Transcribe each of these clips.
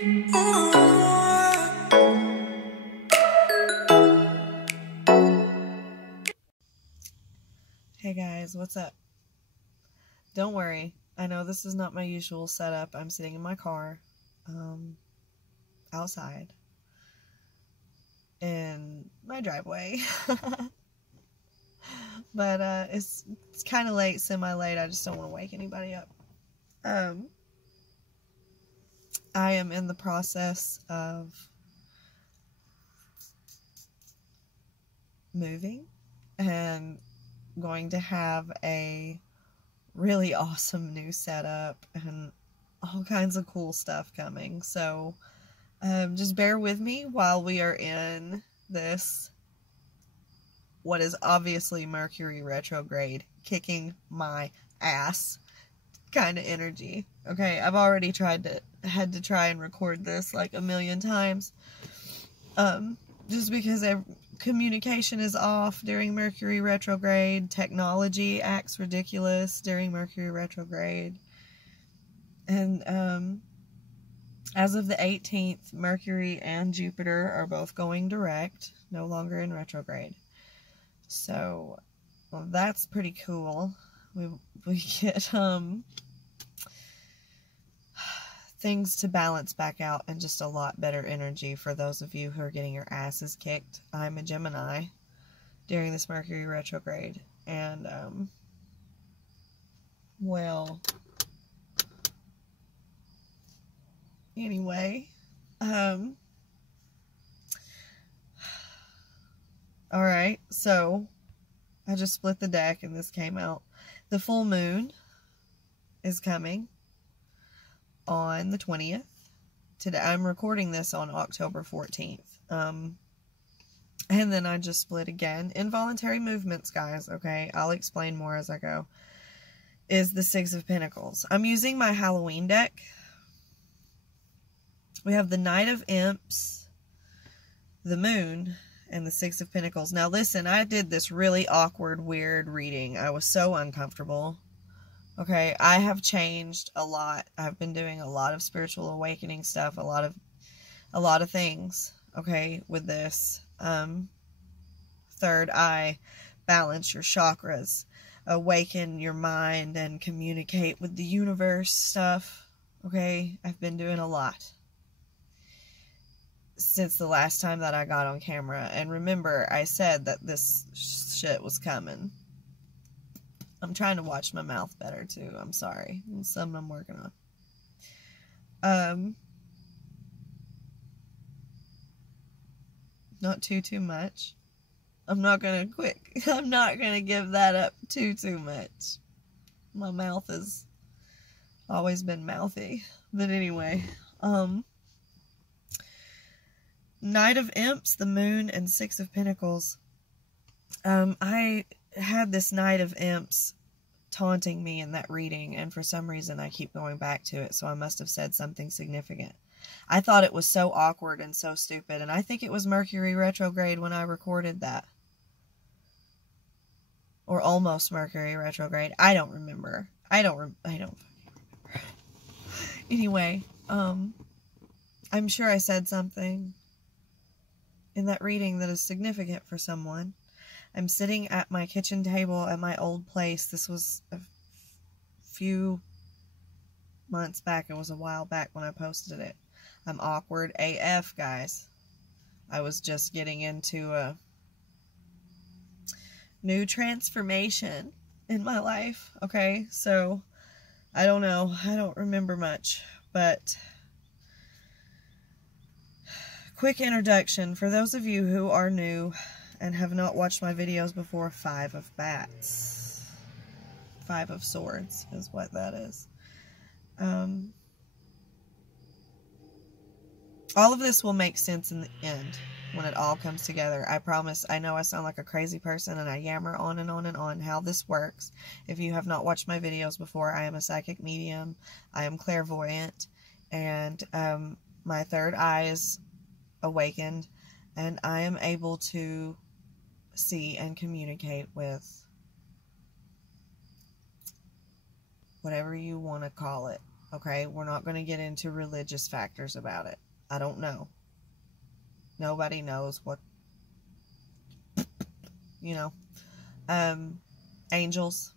Hey guys, what's up? Don't worry, I know this is not my usual setup. I'm sitting in my car, outside, in my driveway. But it's kind of late, semi-late. I just don't want to wake anybody up. I am in the process of moving and going to have a really awesome new setup and all kinds of cool stuff coming. So just bear with me while we are in this, what is obviously Mercury retrograde, kicking my ass kind of energy. Okay, I've already had to try and record this like a million times. Just because communication is off during Mercury retrograde. Technology acts ridiculous during Mercury retrograde. And as of the 18th, Mercury and Jupiter are both going direct, no longer in retrograde. So, well, that's pretty cool. We get things to balance back out and just a lot better energy for those of you who are getting your asses kicked. I'm a Gemini during this Mercury retrograde, and well, anyway, alright, so I just split the deck and this came out. The full moon is coming on the 20th. Today, I'm recording this on October 14th. And then I just split again. Involuntary movements, guys, okay? I'll explain more as I go. Is the Six of Pentacles. I'm using my Halloween deck. We have the Knight of Imps, the Moon, and the Six of Pentacles. Now listen, I did this really awkward, weird reading. I was so uncomfortable. Okay, I have changed a lot. I've been doing a lot of spiritual awakening stuff, a lot of things, okay, with this. Third eye, balance your chakras, awaken your mind and communicate with the universe stuff. Okay, I've been doing a lot since the last time that I got on camera. And remember, I said that this shit was coming. I'm trying to watch my mouth better, too. I'm sorry. It's something I'm working on. Not too much. I'm not gonna I'm not gonna give that up too much. My mouth has always been mouthy. But anyway, Knight of Imps, the Moon, and Six of Pentacles. I had this Knight of Imps taunting me in that reading, and for some reason I keep going back to it, so I must have said something significant. I thought it was so awkward and so stupid, and I think it was Mercury retrograde when I recorded that. Or almost Mercury retrograde. I don't remember. I don't remember. Anyway, I'm sure I said something in that reading that is significant for someone. I'm sitting at my kitchen table at my old place. This was a few months back. It was a while back when I posted it. I'm awkward AF, guys. I was just getting into a new transformation in my life. Okay, so I don't know. I don't remember much, but quick introduction for those of you who are new and have not watched my videos before. Five of Bats. Five of Swords is what that is. All of this will make sense in the end when it all comes together. I promise. I know I sound like a crazy person and I yammer on and on and on how this works. If you have not watched my videos before, I am a psychic medium. I am clairvoyant. And my third eye is awakened. And I am able to see and communicate with whatever you want to call it. Okay, we're not going to get into religious factors about it. I don't know. Nobody knows what, you know. Angels.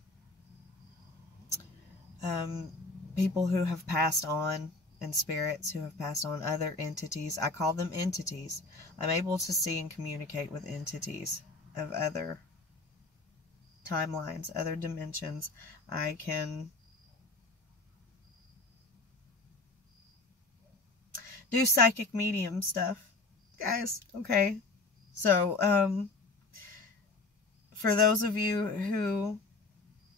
People who have passed on, and spirits who have passed on, other entities. I call them entities. I'm able to see and communicate with entities of other timelines, other dimensions. I can do psychic medium stuff, guys. Okay, so for those of you who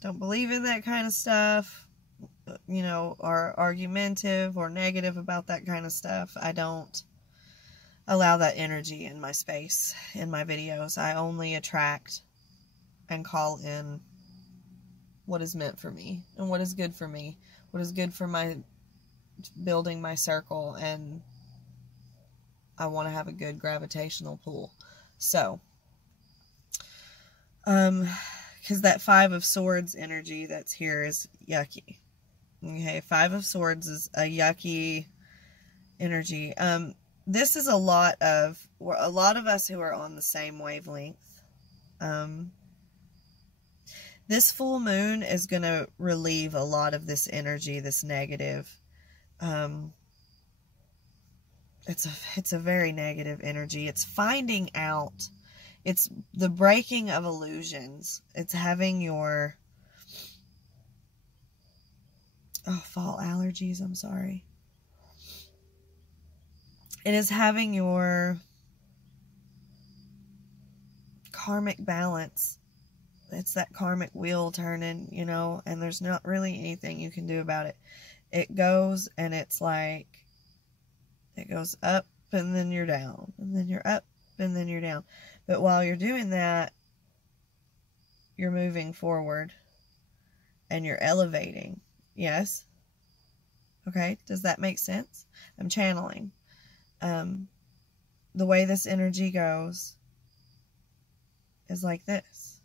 don't believe in that kind of stuff, you know, are argumentative or negative about that kind of stuff, I don't allow that energy in my space, in my videos. I only attract and call in what is meant for me and what is good for me, what is good for my building my circle, and I want to have a good gravitational pull. So, because that Five of Swords energy that's here is yucky. Okay, Five of Swords is a yucky energy. This is a lot of us who are on the same wavelength. This full moon is going to relieve a lot of this energy, this negative. It's a very negative energy. It's finding out. It's the breaking of illusions. It's having your fall allergies. I'm sorry. It is having your karmic balance. It's that karmic wheel turning, you know, and there's not really anything you can do about it. It goes, and it's like, it goes up and then you're down, and then you're up and then you're down. But while you're doing that, you're moving forward and you're elevating. Yes? Okay, does that make sense? I'm channeling. The way this energy goes is like this,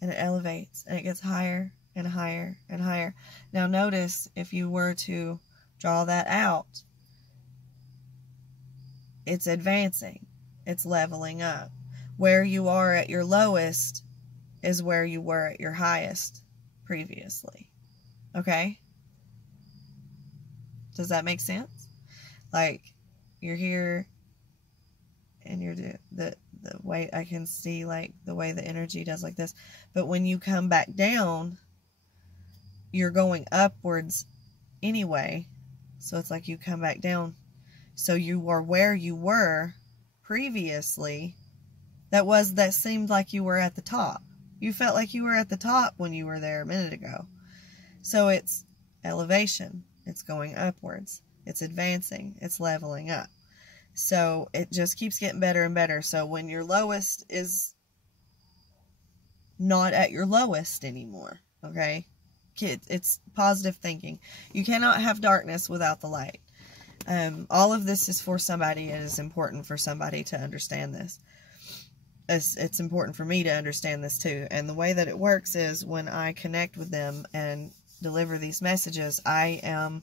and it elevates, and it gets higher and higher and higher. Now notice, if you were to draw that out, it's advancing, it's leveling up. Where you are at your lowest is where you were at your highest previously. Okay? Does that make sense? Like, you're here, and you're the way I can see, like, the way the energy does like this. But when you come back down, you're going upwards anyway. So it's like you come back down. So you are where you were previously. That seemed like you were at the top. You felt like you were at the top when you were there a minute ago. So it's elevation. It's going upwards. It's advancing. It's leveling up. So it just keeps getting better and better. So when your lowest is not at your lowest anymore, okay? Kids, it's positive thinking. You cannot have darkness without the light. All of this is for somebody. It is important for somebody to understand this. It's important for me to understand this too. And the way that it works is when I connect with them and deliver these messages, I am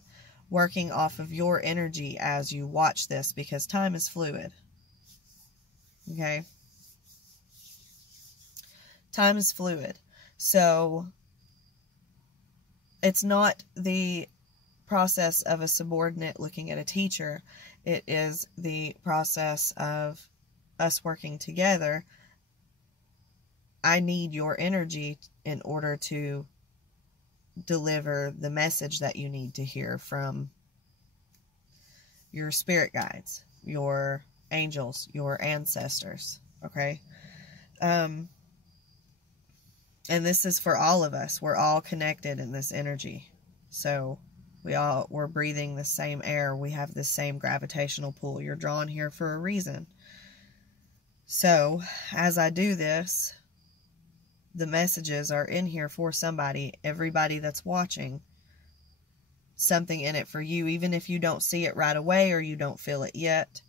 working off of your energy as you watch this, because time is fluid. Okay? Time is fluid. So it's not the process of a subordinate looking at a teacher. It is the process of us working together. I need your energy in order to deliver the message that you need to hear from your spirit guides, your angels, your ancestors. Okay? And this is for all of us. We're all connected in this energy. So we're breathing the same air. We have the same gravitational pull. You're drawn here for a reason. So as I do this, the messages are in here for somebody, everybody that's watching. Something in it for you, even if you don't see it right away or you don't feel it yet.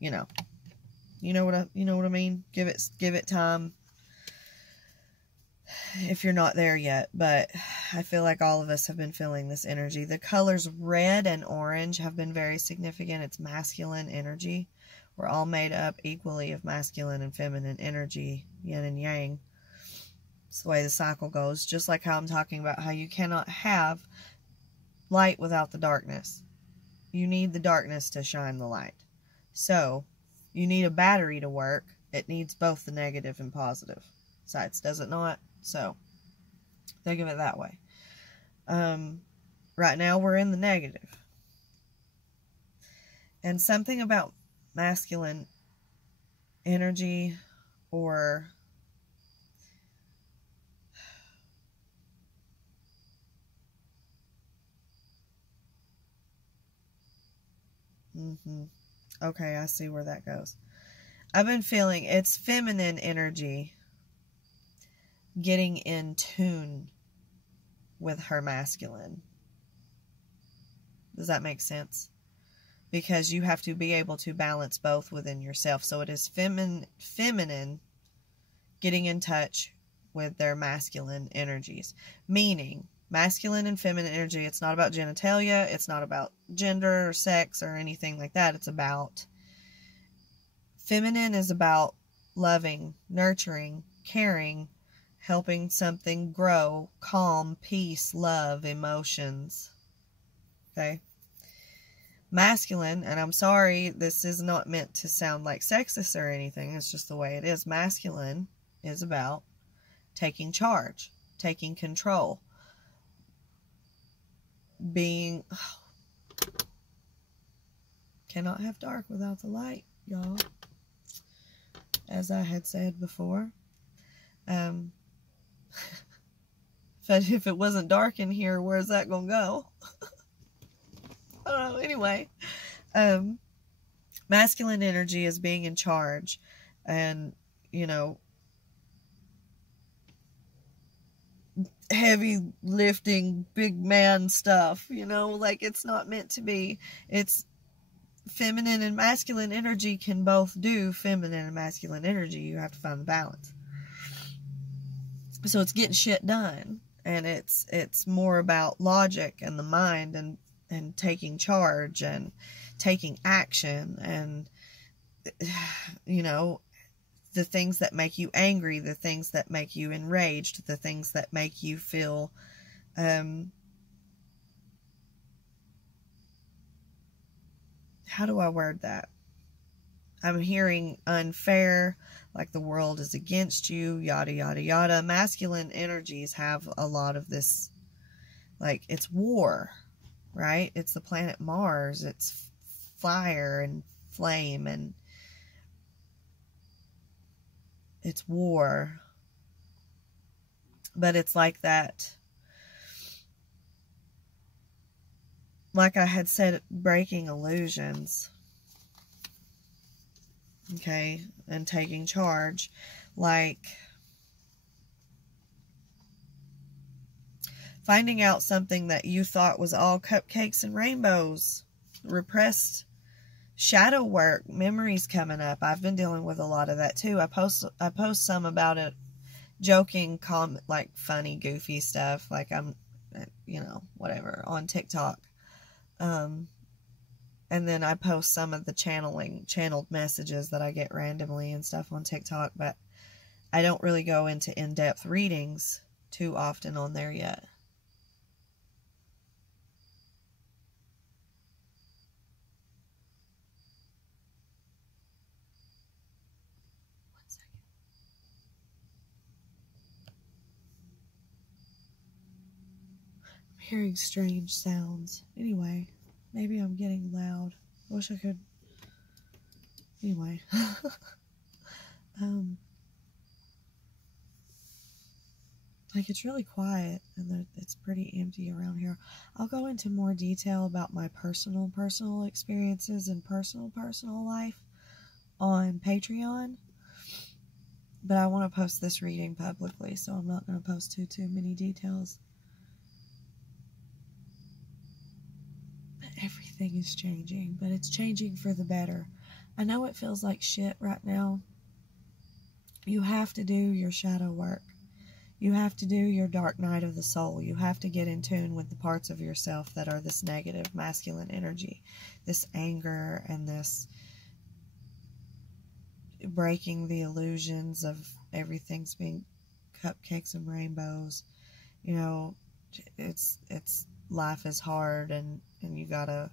You know what I mean? Give it time. if you're not there yet, but I feel like all of us have been feeling this energy. The colors red and orange have been very significant. It's masculine energy. We're all made up equally of masculine and feminine energy, yin and yang. It's the way the cycle goes. Just like how I'm talking about how you cannot have light without the darkness. You need the darkness to shine the light. So, you need a battery to work. It needs both the negative and positive sides, does it not? So, think of it that way. Right now, we're in the negative. And something about masculine energy or okay, I see where that goes. I've been feeling it's feminine energy getting in tune with her masculine. Does that make sense? Because you have to be able to balance both within yourself. So it is feminine getting in touch with their masculine energies. Meaning, masculine and feminine energy, it's not about genitalia, it's not about gender or sex or anything like that. It's about, feminine is about loving, nurturing, caring, helping something grow, calm, peace, love, emotions. Okay? Masculine, and I'm sorry, this is not meant to sound like sexist or anything, it's just the way it is. Masculine is about taking charge, taking control, being, cannot have dark without the light, y'all, as I had said before. But if it wasn't dark in here, where's that gonna go? I don't know. Anyway, masculine energy is being in charge and, you know, heavy lifting, big man stuff, you know, like it's not meant to be. It's feminine and masculine energy can both do feminine and masculine energy. You have to find the balance. So it's getting shit done, and it's more about logic and the mind and taking charge and taking action and, you know, the things that make you angry, the things that make you enraged, the things that make you feel, how do I word that? I'm hearing unfair, like the world is against you, yada, yada, yada. Masculine energies have a lot of this, like, it's war, right? It's the planet Mars. It's fire and flame, and it's war. But it's like that, like I had said, breaking illusions. Okay, and taking charge, like finding out something that you thought was all cupcakes and rainbows, repressed shadow work, memories coming up. I've been dealing with a lot of that too. I post some about it, joking, like funny, goofy stuff, like I'm, you know, whatever, on TikTok. And then I post some of the channeled messages that I get randomly and stuff on TikTok, but I don't really go into in-depth readings too often on there yet. One second. I'm hearing strange sounds. Anyway. Maybe I'm getting loud. I wish I could. Anyway. Like, it's really quiet, and it's pretty empty around here. I'll go into more detail about my personal experiences and personal life on Patreon. But I want to post this reading publicly, so I'm not going to post too many details. Everything is changing, but it's changing for the better. I know it feels like shit right now. You have to do your shadow work. You have to do your dark night of the soul. You have to get in tune with the parts of yourself that are this negative masculine energy, this anger and this breaking the illusions of everything's being cupcakes and rainbows. You know, it's life is hard, and you gotta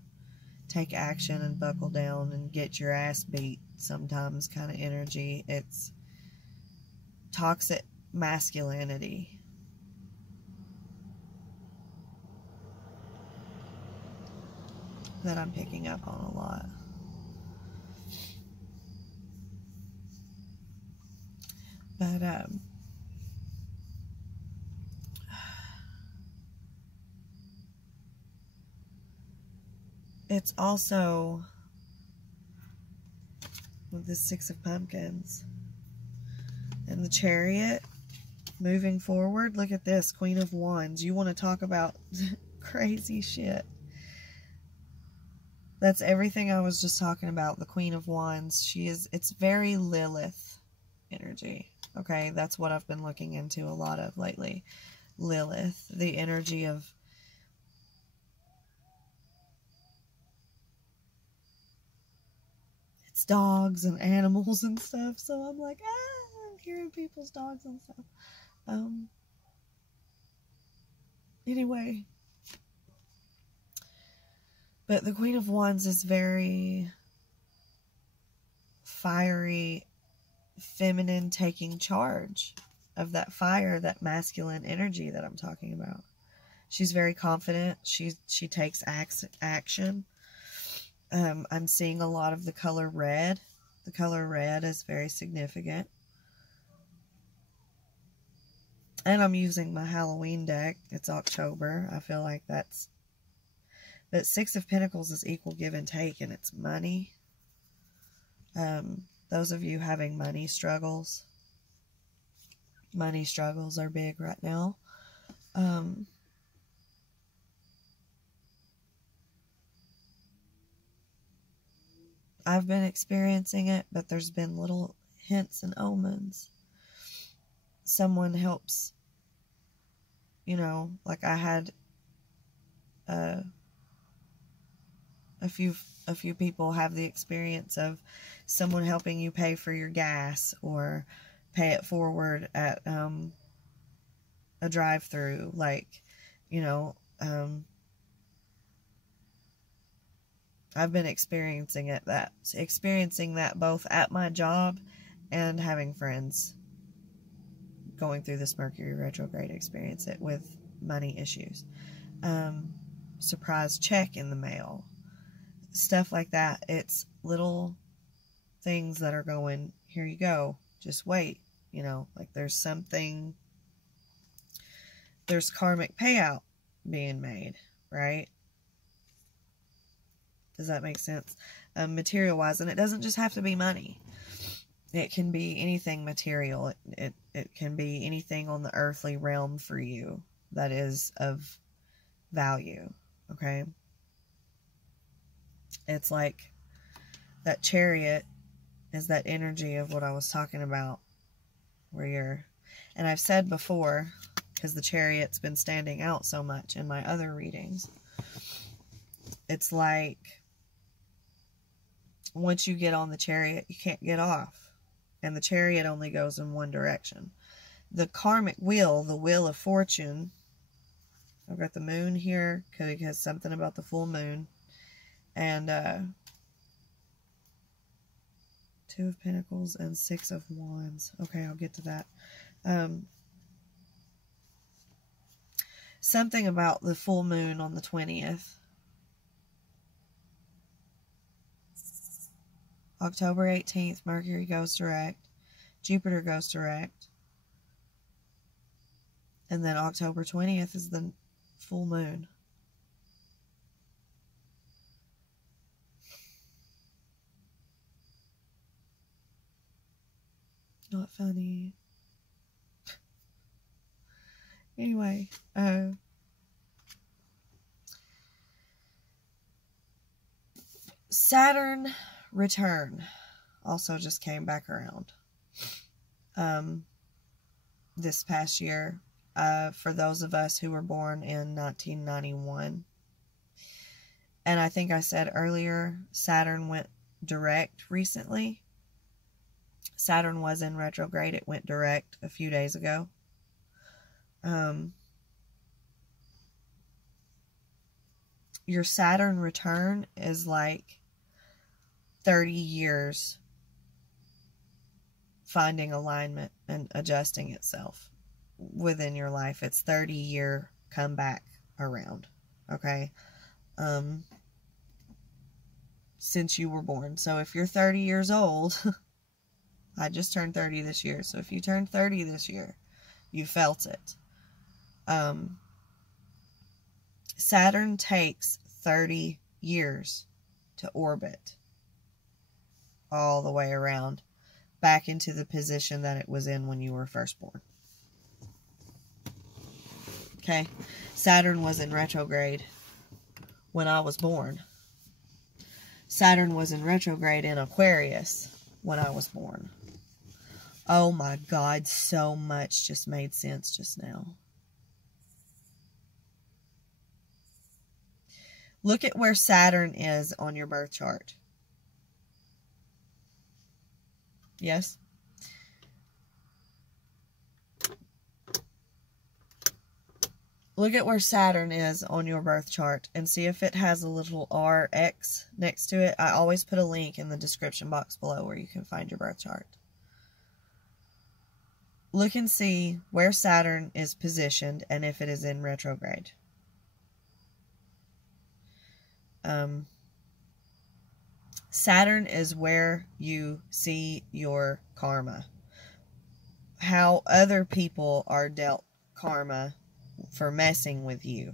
take action and buckle down and get your ass beat sometimes kind of energy. It's toxic masculinity. That I'm picking up on a lot. But it's also with the Six of Pumpkins and the Chariot moving forward. Look at this, Queen of Wands. You want to talk about crazy shit. That's everything I was just talking about. The Queen of Wands. It's very Lilith energy. Okay, that's what I've been looking into a lot of lately. Lilith, the energy of it's dogs and animals and stuff. So I'm like, I'm hearing people's dogs and stuff. Anyway. But the Queen of Wands is very fiery, feminine, taking charge of that fire, that masculine energy that I'm talking about. She's very confident. She takes action. I'm seeing a lot of the color red. The color red is very significant. And I'm using my Halloween deck. It's October. I feel like that's... But Six of Pentacles is equal give and take, and it's money. Those of you having money struggles are big right now. I've been experiencing it, but there's been little hints and omens. Someone helps, you know, like I had a few people have the experience of someone helping you pay for your gas or pay it forward at a drive-through, like, you know, I've been experiencing that both at my job and having friends going through this Mercury retrograde experience it with money issues. Surprise check in the mail. Stuff like that. It's little things that are going, here you go, just wait, you know, like there's karmic payout being made, right? Does that make sense? Material wise, and it doesn't just have to be money. It can be anything material. It can be anything on the earthly realm for you that is of value, okay? It's like that Chariot is that energy of what I was talking about, where and I've said before, because the Chariot's been standing out so much in my other readings, it's like once you get on the Chariot, you can't get off, and the Chariot only goes in one direction. The karmic wheel, the wheel of fortune, I've got the moon here because something about the full moon. And Two of Pentacles and Six of Wands. Okay, I'll get to that. Something about the full moon on the 20th. October 18th, Mercury goes direct. Jupiter goes direct. And then October 20th is the full moon. Not funny. Anyway, Saturn return also just came back around this past year. for those of us who were born in 1991. And I think I said earlier, Saturn went direct recently. Saturn was in retrograde. It went direct a few days ago. Your Saturn return is like 30 years finding alignment and adjusting itself within your life. It's 30-year comeback around. Okay? Since you were born. So if you're 30 years old, I just turned 30 this year. So if you turned 30 this year, you felt it. Saturn takes 30 years to orbit all the way around back into the position that it was in when you were first born. Okay? Saturn was in retrograde when I was born. Saturn was in retrograde in Aquarius when I was born. Oh my God, so much just made sense just now. Look at where Saturn is on your birth chart. Yes? Look at where Saturn is on your birth chart and see if it has a little RX next to it. I always put a link in the description box below where you can find your birth chart. Look and see where Saturn is positioned and if it is in retrograde. Saturn is where you see your karma. How other people are dealt karma for messing with you.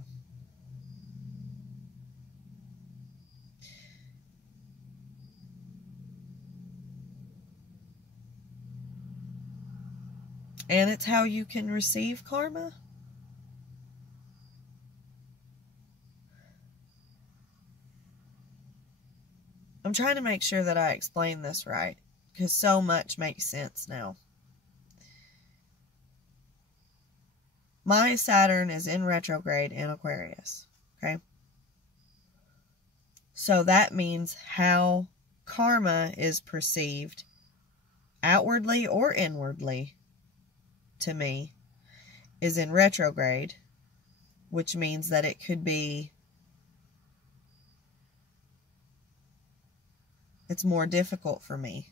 And it's how you can receive karma. I'm trying to make sure that I explain this right, because so much makes sense now. My Saturn is in retrograde in Aquarius, okay? So that means how karma is perceived outwardly or inwardly to me is in retrograde, which means that it could be, it's more difficult for me.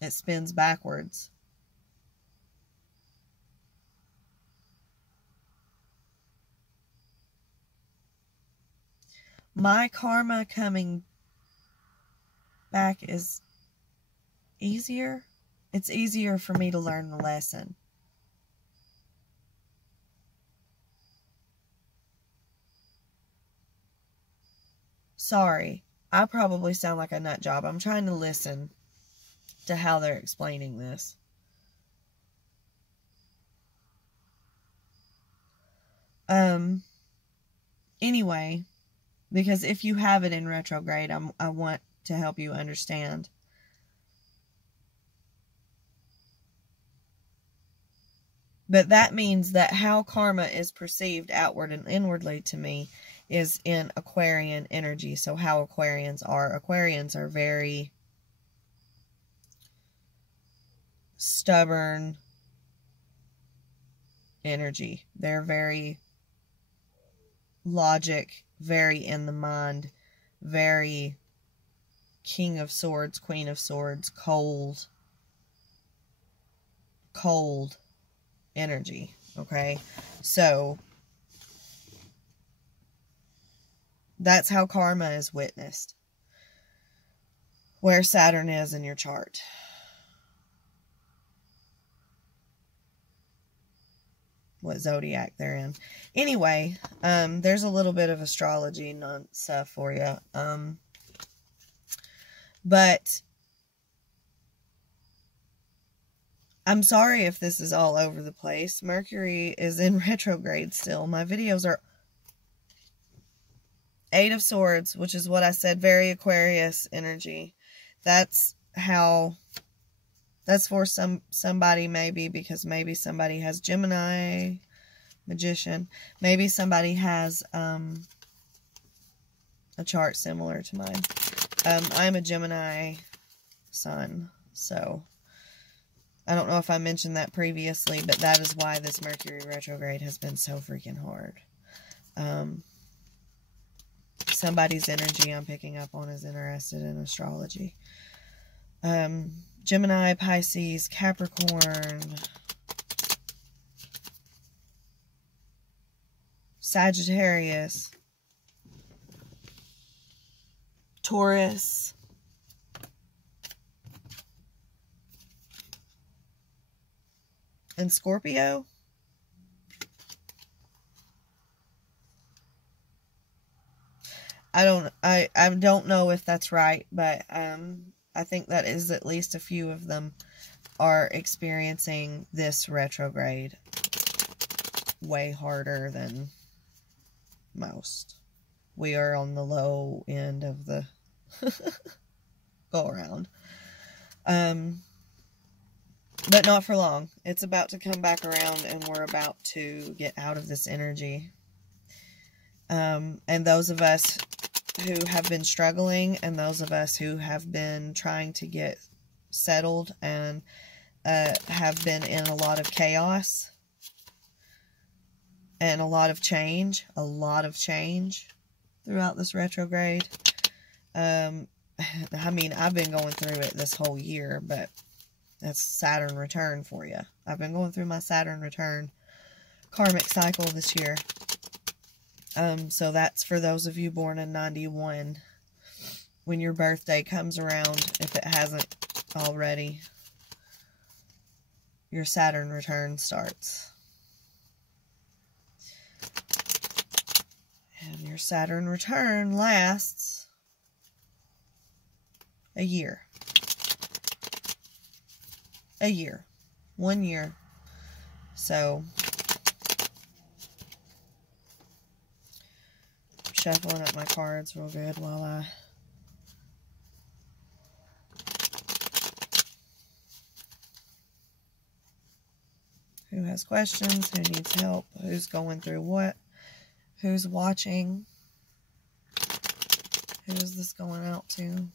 It spins backwards. My karma coming back is easier. It's easier for me to learn the lesson. Sorry, I probably sound like a nut job. I'm trying to listen to how they're explaining this. Anyway, because if you have it in retrograde, I want to help you understand. But that means that how karma is perceived outward and inwardly to me is in Aquarian energy. So how Aquarians are very stubborn energy. They're very logic, very in the mind, very King of Swords, Queen of Swords, cold energy, okay? So that's how karma is witnessed. Where Saturn is in your chart. What zodiac they're in. Anyway, there's a little bit of astrology and stuff for you. But I'm sorry if this is all over the place. Mercury is in retrograde still. My videos are 8 of Swords, which is what I said, very Aquarius energy. That's how That's for somebody, maybe, because maybe somebody has Gemini, Magician. Maybe somebody has a chart similar to mine. I'm a Gemini sun, so I don't know if I mentioned that previously, but that is why this Mercury retrograde has been so freaking hard. Somebody's energy I'm picking up on is interested in astrology. Gemini, Pisces, Capricorn, Sagittarius, Taurus, and Scorpio. I don't know if that's right, but I think that is at least a few of them are experiencing this retrograde way harder than most. We are on the low end of the go around. But not for long. It's about to come back around, and we're about to get out of this energy. And those of us who have been struggling, and those of us who have been trying to get settled and have been in a lot of chaos and a lot of change throughout this retrograde. I mean, I've been going through it this whole year, but that's Saturn return for you. I've been going through my Saturn return karmic cycle this year. So that's for those of you born in 91. When your birthday comes around, if it hasn't already, your Saturn return starts. And your Saturn return lasts a year. 1 year. So, shuffling up my cards real good while I who has questions, who needs help, who's going through what, who's watching, who is this going out to, and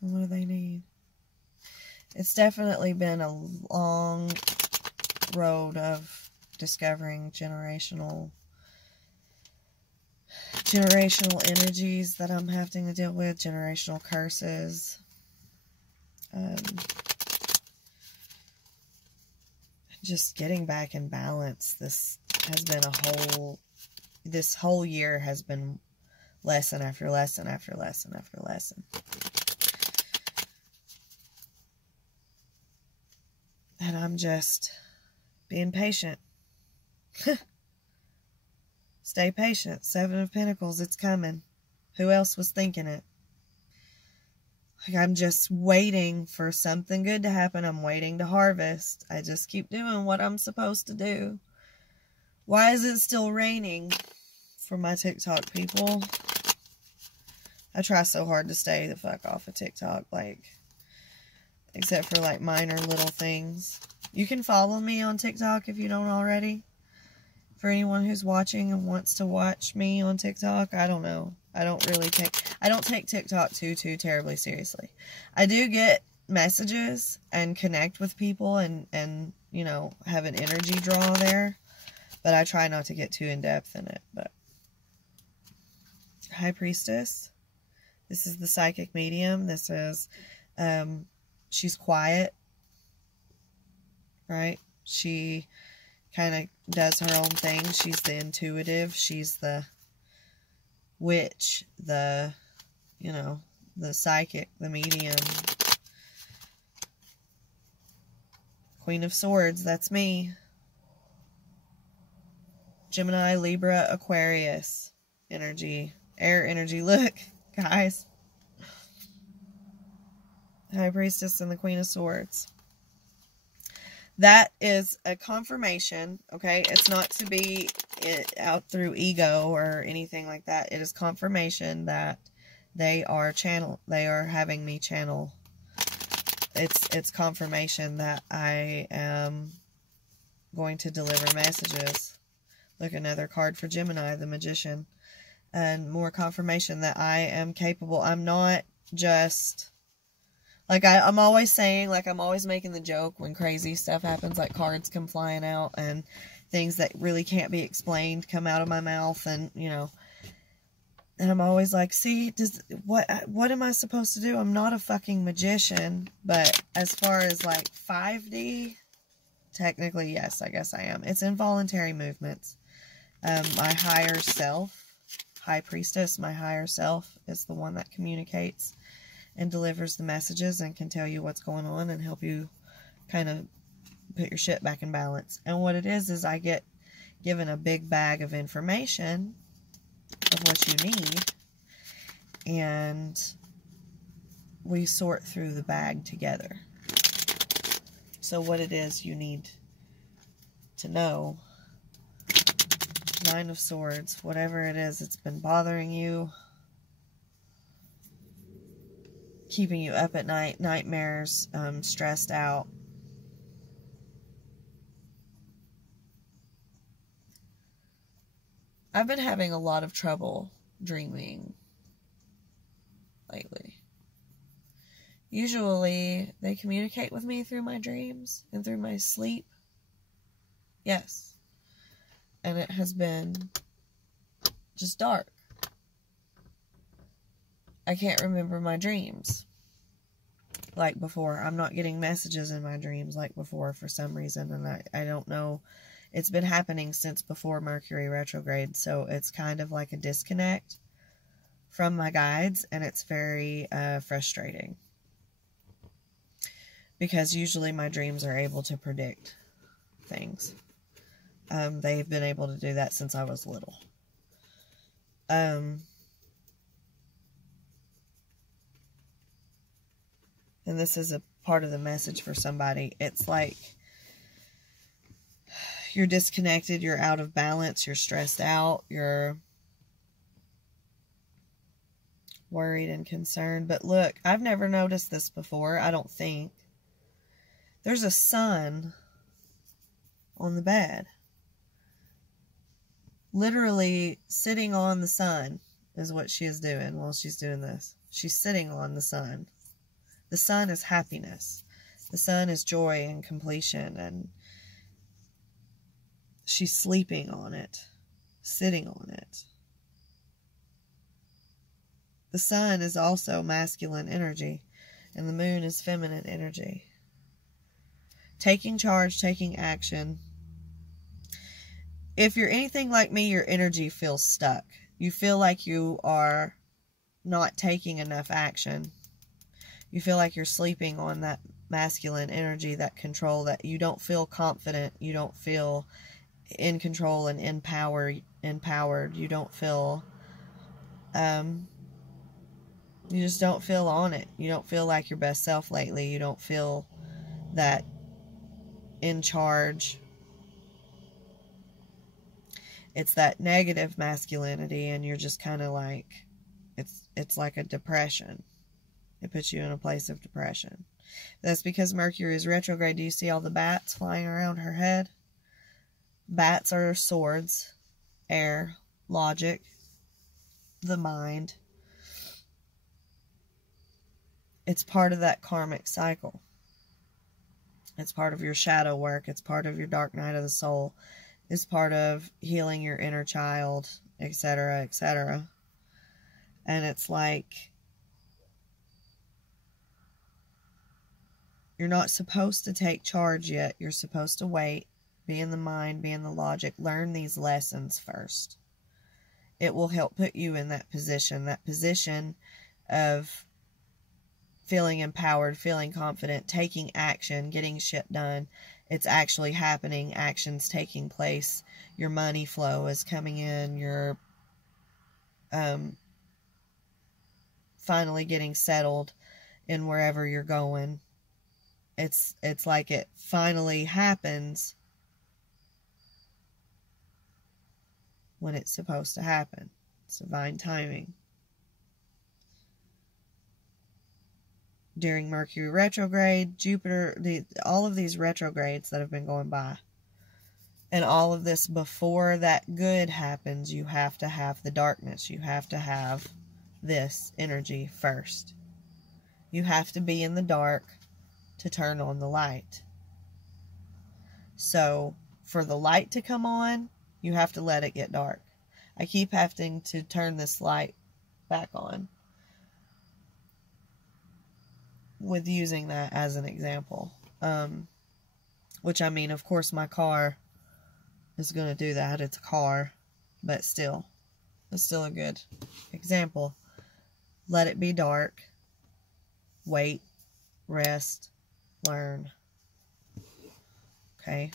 what do they need. It's definitely been a long road of discovering generational energies that I'm having to deal with, generational curses. Just getting back in balance. This whole year has been lesson after lesson after lesson after lesson. And I'm just being patient. Stay patient. 7 of Pentacles, it's coming. Who else was thinking it? Like, I'm just waiting for something good to happen. I'm waiting to harvest. I just keep doing what I'm supposed to do. Why is it still raining for my TikTok people? I try so hard to stay the fuck off of TikTok, like, except for like minor little things. You can follow me on TikTok if you don't already. For anyone who's watching and wants to watch me on TikTok, I don't know. I don't take TikTok too terribly seriously. I do get messages and connect with people and you know, have an energy draw there, but I try not to get too in depth in it. But High Priestess, this is the psychic medium. This is she's quiet, right? She kind of does her own thing. She's the intuitive. She's the witch, the, you know, the psychic, the medium. Queen of Swords, that's me. Gemini, Libra, Aquarius energy, air energy. Look, guys. High Priestess and the Queen of Swords. That is a confirmation, okay? It's not to be out through ego or anything like that. It is confirmation that they are having me channel it's confirmation that I am going to deliver messages. Look, another card for Gemini, the Magician. And more confirmation that I am capable. I'm not just... Like, I'm always saying, like, I'm always making the joke when crazy stuff happens, like cards come flying out and things that really can't be explained come out of my mouth, and, you know. And I'm always like, see, what am I supposed to do? I'm not a fucking magician. But as far as, like, 5D, technically, yes, I guess I am. It's involuntary movements. My higher self, High Priestess, my higher self, is the one that communicates and delivers the messages and can tell you what's going on and help you kind of put your shit back in balance. And what it is I get given a big bag of information of what you need, and we sort through the bag together. So what it is you need to know, Nine of Swords, whatever it is that's been bothering you, keeping you up at night, nightmares, stressed out. I've been having a lot of trouble dreaming lately. Usually, they communicate with me through my dreams and through my sleep. Yes. And it has been just dark. I can't remember my dreams like before. I'm not getting messages in my dreams like before for some reason, and I don't know. It's been happening since before Mercury retrograde, so it's kind of like a disconnect from my guides, and it's very frustrating. Because usually my dreams are able to predict things. They've been able to do that since I was little. And this is a part of the message for somebody. It's like you're disconnected, you're out of balance, you're stressed out, you're worried and concerned. But look, I've never noticed this before, I don't think. There's a sun on the bed. Literally sitting on the sun is what she is doing while she's doing this. She's sitting on the sun. The sun is happiness. The sun is joy and completion, and she's sleeping on it, sitting on it. The sun is also masculine energy, and the moon is feminine energy. Taking charge, taking action. If you're anything like me, your energy feels stuck. You feel like you are not taking enough action. You feel like you're sleeping on that masculine energy, that control, that you don't feel confident. You don't feel in control and empowered. You don't feel, you just don't feel on it. You don't feel like your best self lately. You don't feel that in charge. It's that negative masculinity, and you're just kind of like, it's like a depression. It puts you in a place of depression. That's because Mercury is retrograde. Do you see all the bats flying around her head? Bats are swords, air, logic, the mind. It's part of that karmic cycle. It's part of your shadow work. It's part of your dark night of the soul. It's part of healing your inner child, etc., etc. And it's like, you're not supposed to take charge yet. You're supposed to wait, be in the mind, be in the logic, learn these lessons first. It will help put you in that position of feeling empowered, feeling confident, taking action, getting shit done. It's actually happening. Action's taking place. Your money flow is coming in. You're finally getting settled in wherever you're going. It's like it finally happens when it's supposed to happen. It's divine timing. during Mercury retrograde, Jupiter, all of these retrogrades that have been going by. And all of this, before that good happens, you have to have the darkness. You have to have this energy first. You have to be in the dark to turn on the light. So, for the light to come on, you have to let it get dark. I keep having to turn this light back on with using that as an example. Which, I mean, of course, my car is going to do that. It's a car, but still, it's still a good example. Let it be dark. Wait, rest, learn. Okay?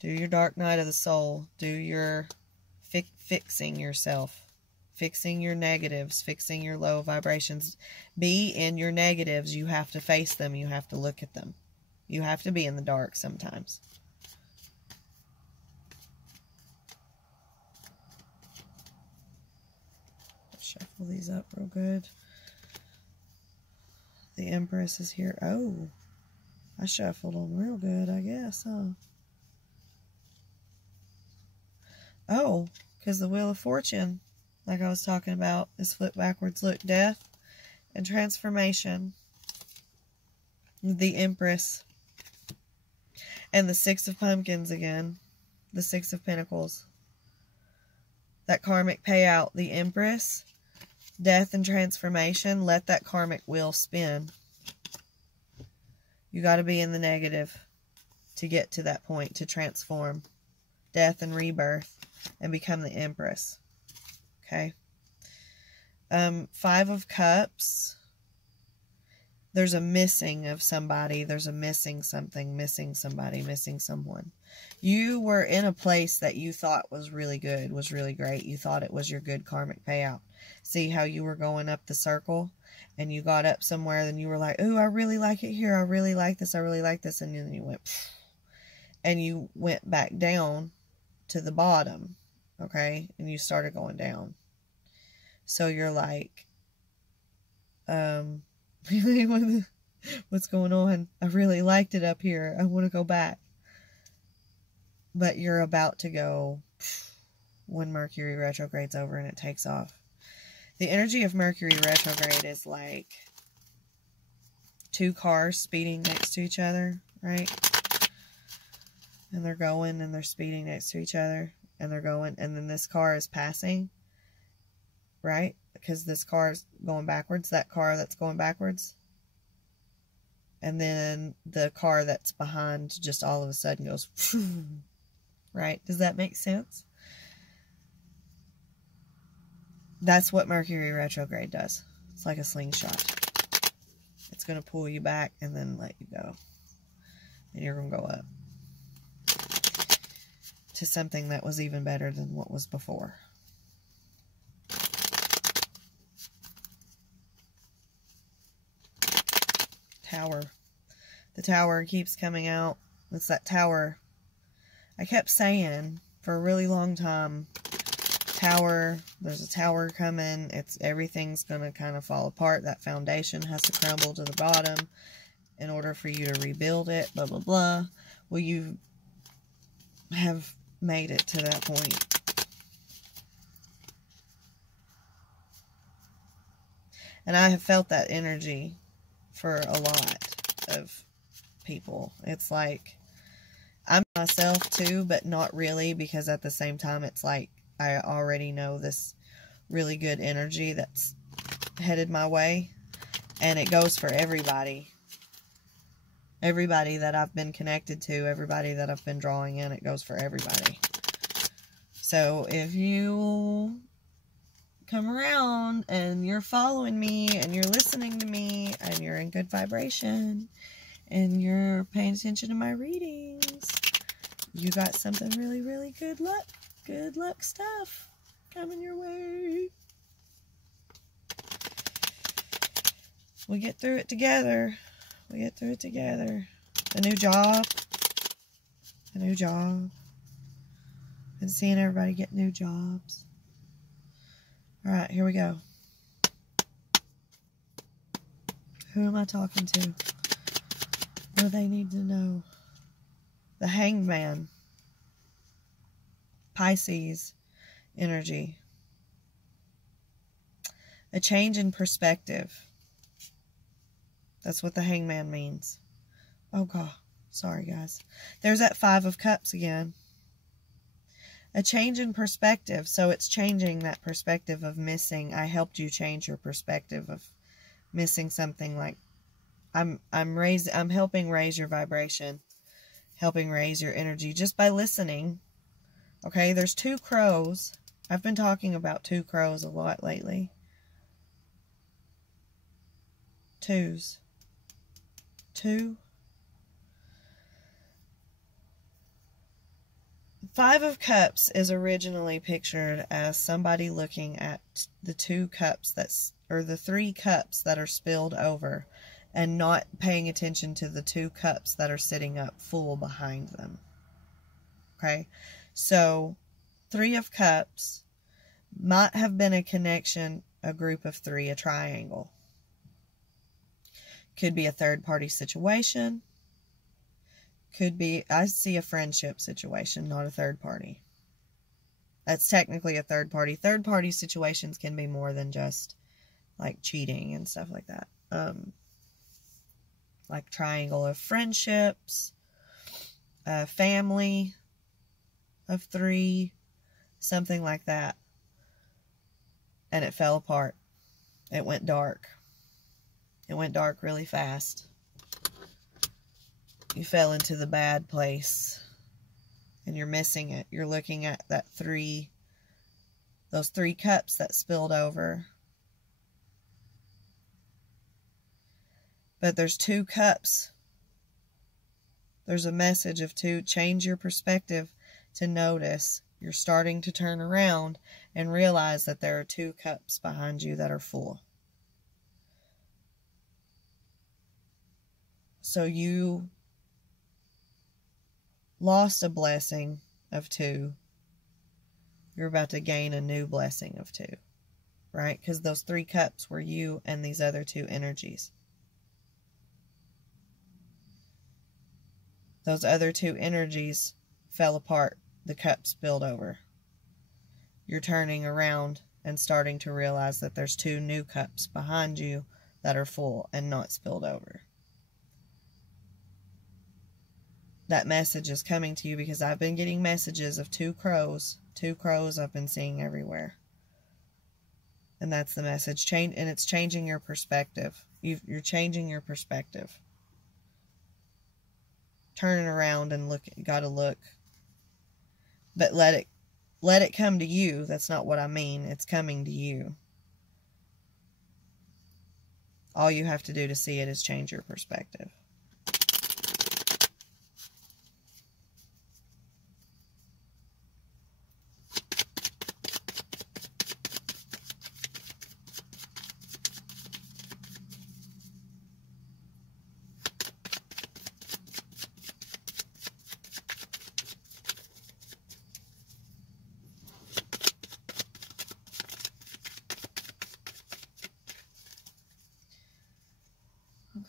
Do your dark night of the soul. Do your fixing yourself. Fixing your negatives. Fixing your low vibrations. Be in your negatives. You have to face them. You have to look at them. You have to be in the dark sometimes. Shuffle these up real good. The Empress is here. Oh, I shuffled them real good, I guess, huh? Oh, because the Wheel of Fortune, like I was talking about, is flipped backwards. Look, death and transformation. The Empress. And the Six of Pumpkins again. The Six of Pentacles. That karmic payout. The Empress. Death and transformation. Let that karmic wheel spin. You got to be in the negative to get to that point. To transform. Death and rebirth. And become the Empress. Okay. Five of Cups. There's a missing of somebody. There's a missing something, missing somebody, missing someone. You were in a place that you thought was really good, was really great. You thought it was your good karmic payout. See how you were going up the circle and you got up somewhere and you were like, ooh, I really like it here. I really like this. I really like this. And then you went, pfft, and you went back down to the bottom. Okay. And you started going down. So you're like, what's going on? I really liked it up here. I want to go back. But you're about to go when Mercury retrograde's over and it takes off. The energy of Mercury retrograde is like two cars speeding next to each other, right? And they're going and they're speeding next to each other and they're going, and then this car is passing, right? Because this car is going backwards, that car that's going backwards. And then the car that's behind just all of a sudden goes, right? Does that make sense? That's what Mercury retrograde does. It's like a slingshot. It's going to pull you back and then let you go. And you're going to go up to something that was even better than what was before. Tower. The Tower keeps coming out. It's that Tower. I kept saying for a really long time, Tower, there's a tower coming. Everything's going to kind of fall apart. That foundation has to crumble to the bottom in order for you to rebuild it, blah, blah, blah. Well, you have made it to that point. And I have felt that energy for a lot of people. It's like, I'm myself too, but not really, because at the same time, it's like, I already know this really good energy that's headed my way, and it goes for everybody. Everybody that I've been connected to, everybody that I've been drawing in, it goes for everybody. So if you come around and you're following me and you're listening to me and you're in good vibration and you're paying attention to my readings, you got something really, really good luck stuff coming your way. We get through it together. We get through it together. A new job. A new job. Been seeing everybody get new jobs. Alright, here we go. Who am I talking to? What do they need to know? The Hanged Man. Pisces energy. A change in perspective. That's what the Hangman means. Oh, God. Sorry, guys. There's that Five of Cups again. A change in perspective. So it's changing that perspective of missing. I helped you change your perspective of missing something. Like, I'm helping raise your vibration. Helping raise your energy just by listening. Okay, there's two crows. I've been talking about two crows a lot lately. Twos. Two. Five of Cups is originally pictured as somebody looking at the two cups or the three cups that are spilled over and not paying attention to the two cups that are sitting up full behind them. Okay, so Three of Cups might have been a connection, a group of three, a triangle. Could be a third-party situation. Could be, I see a friendship situation, not a third party. That's technically a third party. Third party situations can be more than just like cheating and stuff like that. Like triangle of friendships, family of three, something like that. And it fell apart. It went dark. It went dark really fast. You fell into the bad place. And you're missing it. You're looking at those three cups that spilled over. But there's two cups. There's a message of two. Change your perspective to notice. You're starting to turn around and realize that there are two cups behind you that are full. So you lost a blessing of two. You're about to gain a new blessing of two. Right? Because those three cups were you and these other two energies. Those other two energies fell apart. The cup spilled over. You're turning around and starting to realize that there's two new cups behind you that are full and not spilled over. That message is coming to you because I've been getting messages of two crows. Two crows I've been seeing everywhere. And that's the message. And it's changing your perspective. You're changing your perspective. Turning around and look. Gotta look. But let it come to you. That's not what I mean. It's coming to you. All you have to do to see it is change your perspective.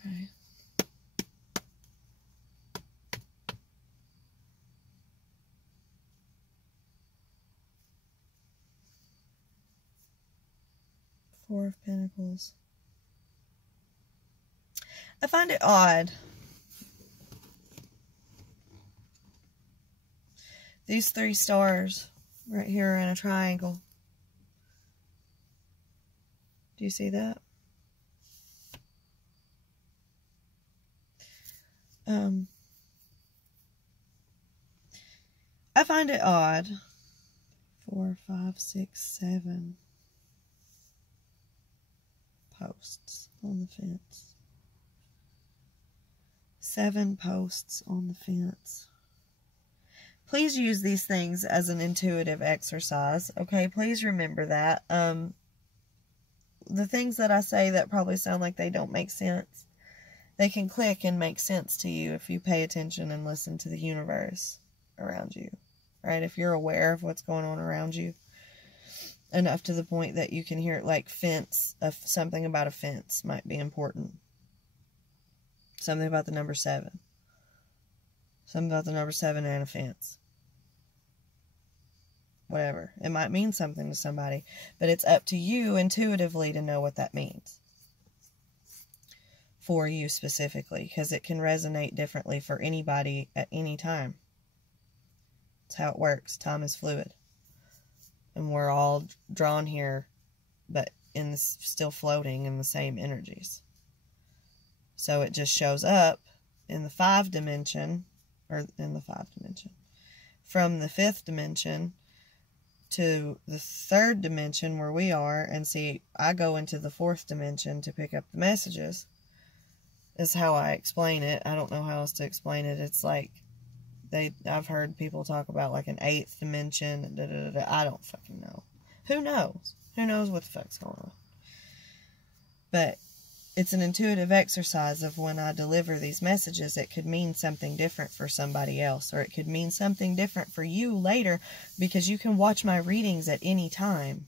Okay. Four of Pentacles. I find it odd. These three stars right here are in a triangle. Do you see that? I find it odd. 4, 5, 6, 7 posts on the fence. 7 posts on the fence. Please use these things as an intuitive exercise. Okay, please remember that. The things that I say that probably sound like they don't make sense, they can click and make sense to you if you pay attention and listen to the universe around you. Right? If you're aware of what's going on around you enough to the point that you can hear it, like fence, something about a fence might be important. Something about the number 7. Something about the number 7 and a fence. Whatever. It might mean something to somebody, but it's up to you intuitively to know what that means. For you specifically, because it can resonate differently for anybody at any time. That's how it works. Time is fluid. And we're all drawn here, but still floating in the same energies. So it just shows up in the 5 dimension, or in the 5 dimension. From the 5th dimension to the 3rd dimension where we are, and see, I go into the 4th dimension to pick up the messages. Is how I explain it. I don't know how else to explain it. It's like I've heard people talk about like an 8th dimension. I don't fucking know. Who knows? Who knows what the fuck's going on? But it's an intuitive exercise of when I deliver these messages, it could mean something different for somebody else, or it could mean something different for you later, because you can watch my readings at any time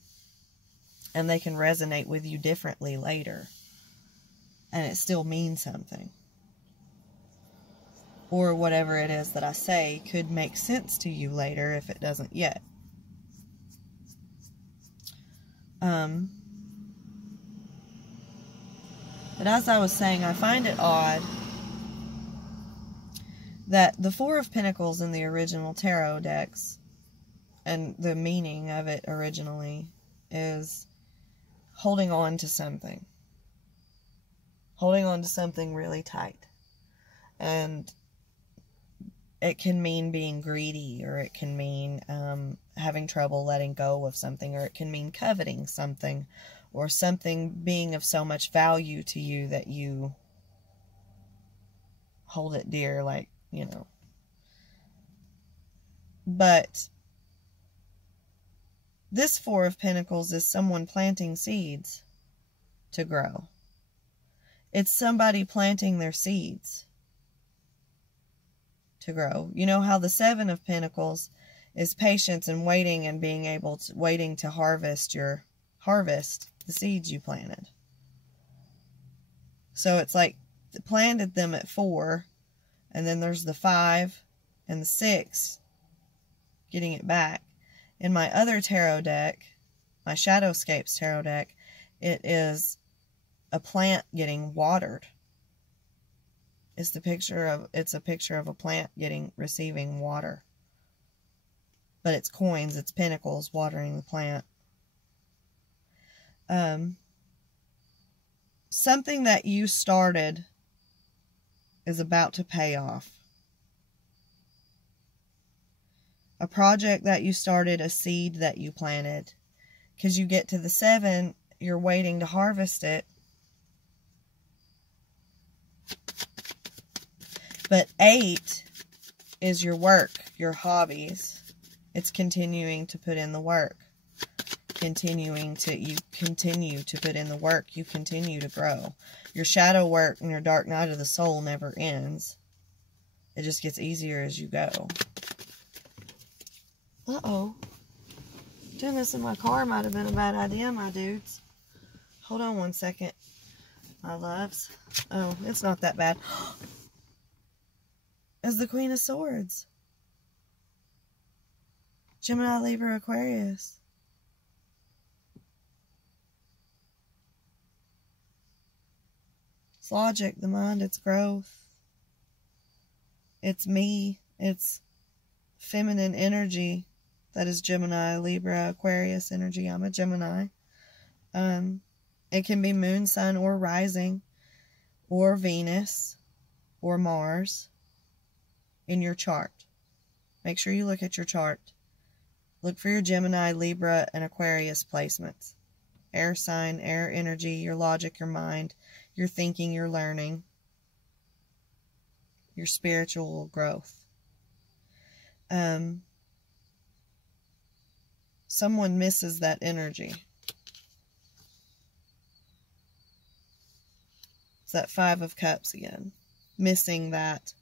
and they can resonate with you differently later. And it still means something. Or whatever it is that I say could make sense to you later if it doesn't yet. But as I was saying, I find it odd that the 4 of Pentacles in the original tarot decks, and the meaning of it originally, is holding on to something. Holding on to something really tight. And it can mean being greedy, or it can mean having trouble letting go of something, or it can mean coveting something, or something being of so much value to you that you hold it dear, like, you know. But this 4 of Pentacles is someone planting seeds to grow. It's somebody planting their seeds to grow. You know how the 7 of Pentacles is patience and waiting, and being able to, waiting to harvest the seeds you planted. So it's like planted them at 4, and then there's the 5 and the 6 getting it back. In my other tarot deck, my Shadowscapes tarot deck, it's a plant getting watered. It's a picture of a plant receiving water. But it's coins, it's pentacles watering the plant. Something that you started is about to pay off. A project that you started, a seed that you planted. Because you get to the 7, you're waiting to harvest it. But 8 is your work, your hobbies. It's continuing to put in the work. You continue to put in the work. You continue to grow. Your shadow work and your dark night of the soul never ends. It just gets easier as you go. Uh-oh. Doing this in my car might have been a bad idea, my dudes. Hold on one second, my loves. Oh, it's not that bad. As the Queen of Swords. Gemini, Libra, Aquarius. It's logic, the mind, it's growth. It's me. It's feminine energy. That is Gemini, Libra, Aquarius energy. I'm a Gemini. It can be moon, sun, or rising, or Venus, or Mars in your chart. Make sure you look at your chart. Look for your Gemini, Libra, and Aquarius placements. Air sign, air energy, your logic, your mind, your thinking, your learning, your spiritual growth. Someone misses that energy. It's that 5 of Cups again. Missing that.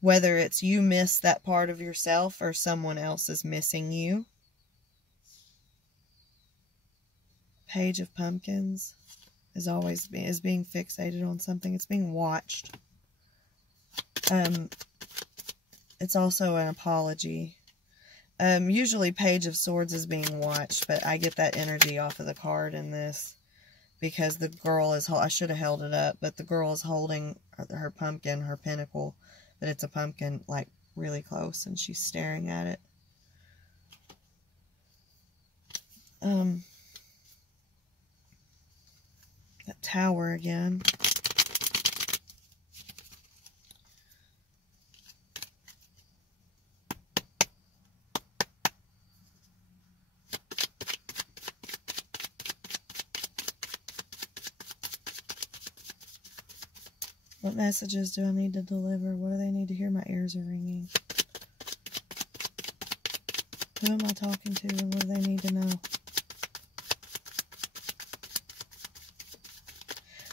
Whether it's you miss that part of yourself or someone else is missing you. Page of Pumpkins. is being fixated on something. It's being watched. It's also an apology. Usually Page of Swords is being watched, but I get that energy off of the card in this because the girl is, I should have held it up, but the girl is holding her pumpkin, her pinnacle, but it's a pumpkin like really close and she's staring at it. That Tower again. What messages do I need to deliver? What do they need to hear? My ears are ringing. Who am I talking to and what do they need to know?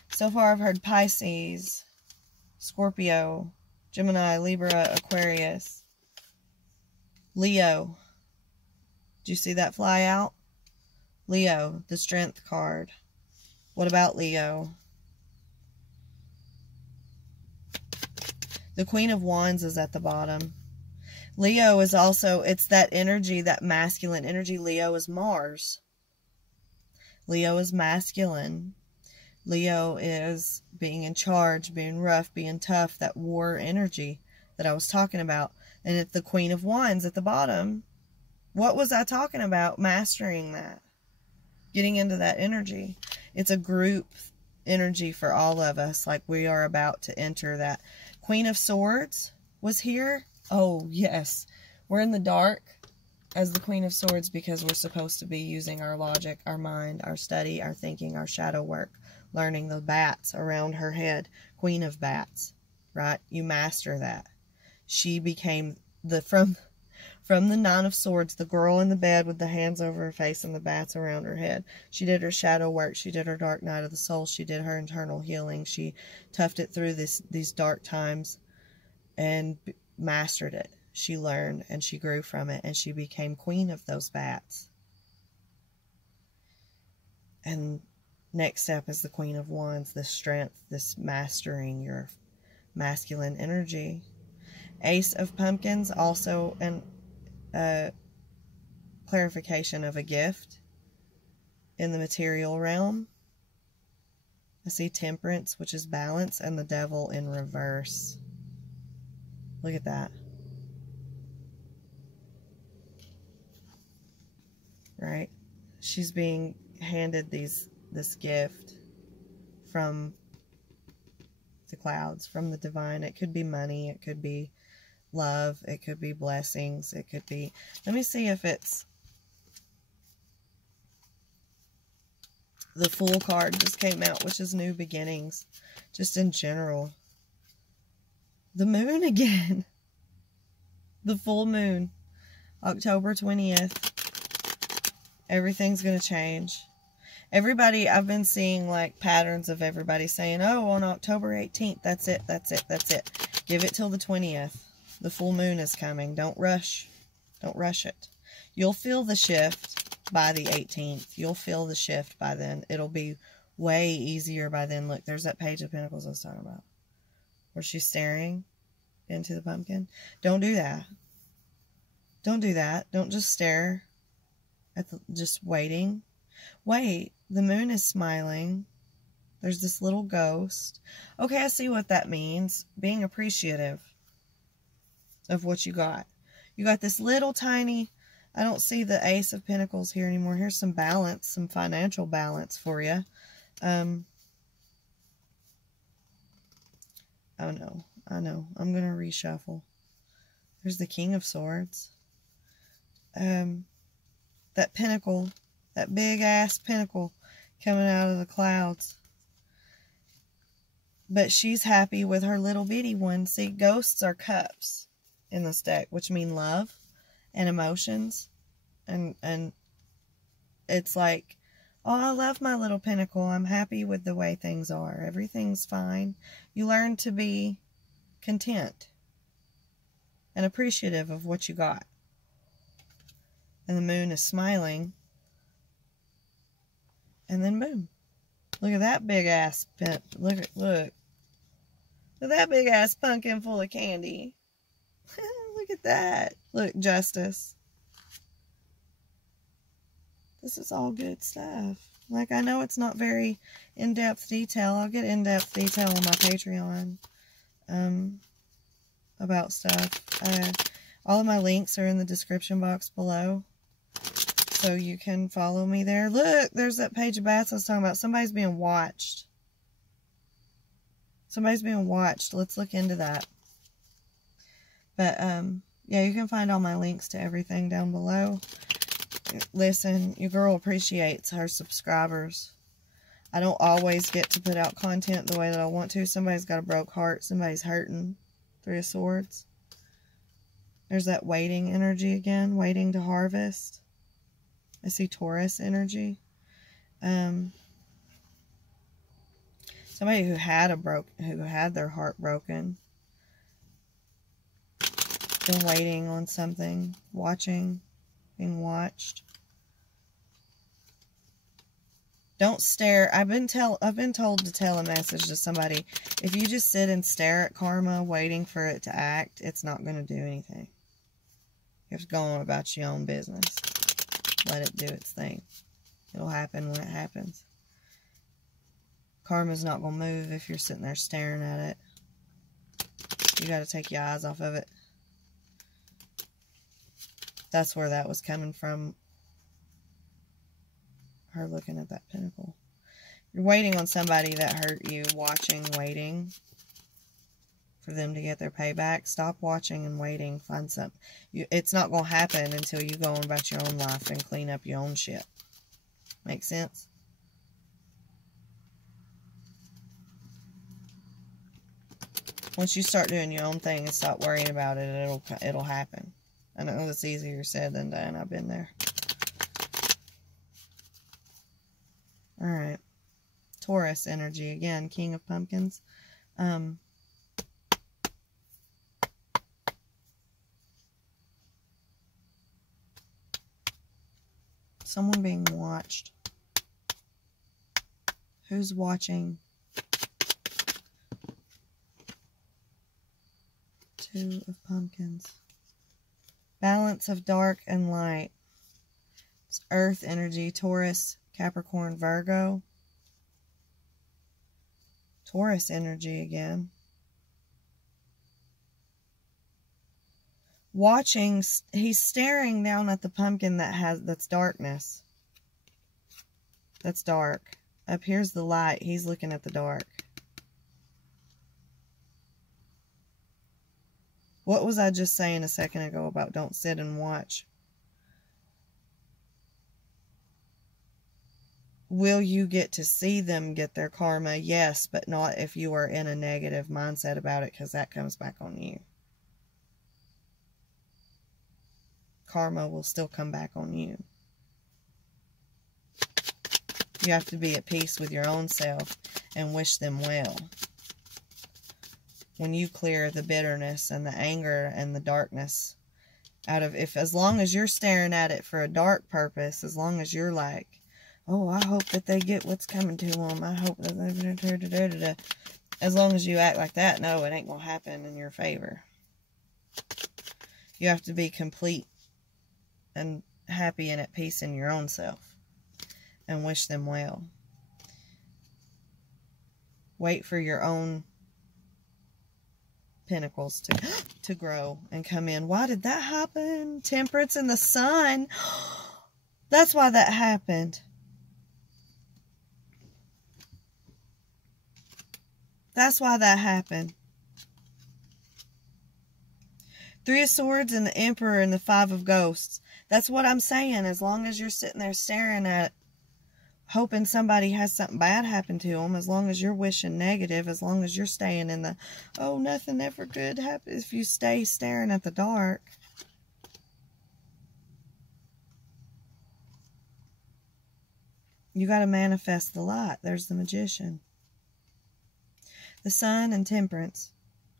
So far I've heard Pisces, Scorpio, Gemini, Libra, Aquarius, Leo. Did you see that fly out? Leo, the Strength card. What about Leo? The Queen of Wands is at the bottom. Leo is also, it's that energy, that masculine energy. Leo is Mars. Leo is masculine. Leo is being in charge, being rough, being tough, that war energy that I was talking about. And it's the Queen of Wands at the bottom. What was I talking about? Mastering that. Getting into that energy. It's a group energy for all of us. Like we are about to enter that. Queen of Swords was here. Oh, yes. We're in the dark as the Queen of Swords because we're supposed to be using our logic, our mind, our study, our thinking, our shadow work. Learning the bats around her head. Queen of Bats. Right? You master that. She became from the Nine of Swords, the girl in the bed with the hands over her face and the bats around her head. She did her shadow work. She did her dark night of the soul. She did her internal healing. She toughed it through these dark times and mastered it. She learned and she grew from it and she became queen of those bats. And next step is the Queen of Wands, this strength, this mastering your masculine energy. Ace of Pumpkins, also an clarification of a gift in the material realm. I see Temperance, which is balance, and the Devil in reverse. Look at that. Right? She's being handed this gift from the clouds, from the divine. It could be money, it could be love, it could be blessings, it could be, let me see if it's the Fool card just came out, which is new beginnings, just in general. The moon again. The full moon, October 20th. Everything's going to change. Everybody, I've been seeing like patterns of everybody saying, oh, on October 18th, that's it, that's it, that's it. Give it till the 20th. The full moon is coming. Don't rush. Don't rush it. You'll feel the shift by the 18th. You'll feel the shift by then. It'll be way easier by then. Look, there's that Page of Pentacles I was talking about. Where she's staring into the pumpkin. Don't do that. Don't do that. Don't just stare at just waiting. Wait, the moon is smiling. There's this little ghost. Okay, I see what that means. Being appreciative of what you got. You got this little tiny, I don't see the Ace of Pentacles here anymore. Here's some balance, some financial balance for you. Oh no, I know. I'm going to reshuffle. There's the King of Swords. That pentacle, that big ass pentacle coming out of the clouds. But she's happy with her little bitty one. See, ghosts are cups in this deck, which mean love and emotions. And it's like, oh, I love my little pinnacle. I'm happy with the way things are. Everything's fine. You learn to be content and appreciative of what you got. And the moon is smiling. And then boom. Look at that big ass look at that big ass pumpkin full of candy. Look at that. Look, Justice. This is all good stuff. Like, I know it's not very in-depth detail. I'll get in-depth detail on my Patreon about stuff. All of my links are in the description box below, so you can follow me there. Look, there's that page of bats I was talking about. Somebody's being watched. Somebody's being watched. Let's look into that. But, yeah, you can find all my links to everything down below. Listen, your girl appreciates her subscribers. I don't always get to put out content the way that I want to. Somebody's got a broke heart. Somebody's hurting. Three of Swords. There's that waiting energy again. Waiting to harvest. I see Taurus energy. Somebody who had their heart broken. Been waiting on something. Watching. Being watched. Don't stare. I've been told to tell a message to somebody. If you just sit and stare at karma waiting for it to act, it's not going to do anything. You have to go on about your own business. Let it do its thing. It'll happen when it happens. Karma's not going to move if you're sitting there staring at it. You got to take your eyes off of it. That's where that was coming from. Her looking at that pentacle. You're waiting on somebody that hurt you. Watching, waiting for them to get their payback. Stop watching and waiting. Find something. It's not going to happen until you go on about your own life and clean up your own shit. Make sense? Once you start doing your own thing and stop worrying about it, it'll happen. I know it's easier said than done. I've been there. Alright. Taurus energy. Again, King of Pumpkins. Someone being watched. Who's watching? Two of Pumpkins. Balance of dark and light. It's Earth energy. Taurus, Capricorn, Virgo. Taurus energy again. Watching, he's staring down at the pumpkin that's darkness. That's dark. Up here's the light. He's looking at the dark. What was I just saying a second ago about don't sit and watch? Will you get to see them get their karma? Yes, but not if you are in a negative mindset about it, because that comes back on you. Karma will still come back on you. You have to be at peace with your own self and wish them well. When you clear the bitterness and the anger and the darkness out of, as long as you're staring at it for a dark purpose, as long as you're like, oh, I hope that they get what's coming to them, I hope that they, as long as you act like that, no, it ain't gonna happen in your favor. You have to be complete and happy and at peace in your own self and wish them well. Wait for your own pentacles to grow and come in. Why did that happen? Temperance and the Sun. That's why that happened. That's why that happened. Three of Swords and the Emperor and the Five of Ghosts. That's what I'm saying. As long as you're sitting there staring at it, hoping somebody has something bad happen to them, as long as you're wishing negative, as long as you're staying in the, oh, nothing ever good happens, if you stay staring at the dark, you got to manifest the light. There's the Magician. The Sun and Temperance.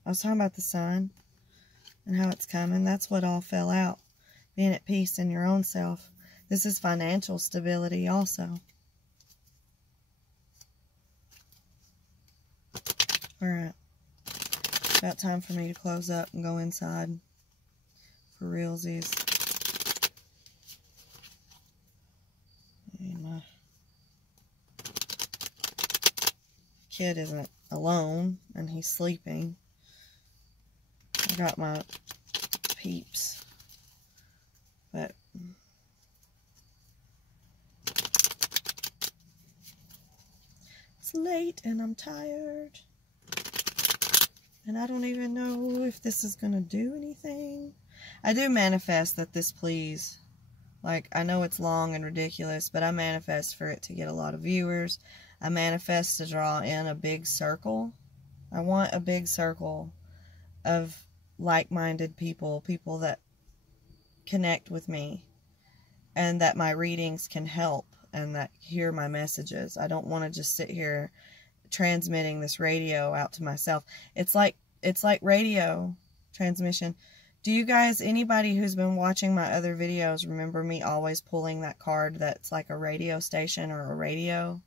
I was talking about the Sun and how it's coming. That's what all fell out. Being at peace in your own self. This is financial stability also. Alright. About time for me to close up and go inside. For realsies. And my kid isn't alone, and he's sleeping. I got my peeps. But it's late and I'm tired. And I don't even know if this is going to do anything. I do manifest that this please. Like, I know it's long and ridiculous, but I manifest for it to get a lot of viewers. I manifest to draw in a big circle. I want a big circle of like-minded people. People that connect with me. And that my readings can help. And that hear my messages. I don't want to just sit here transmitting this radio out to myself. It's like radio transmission. Do you guys, anybody who's been watching my other videos, remember me always pulling that card that's like a radio station or a radio?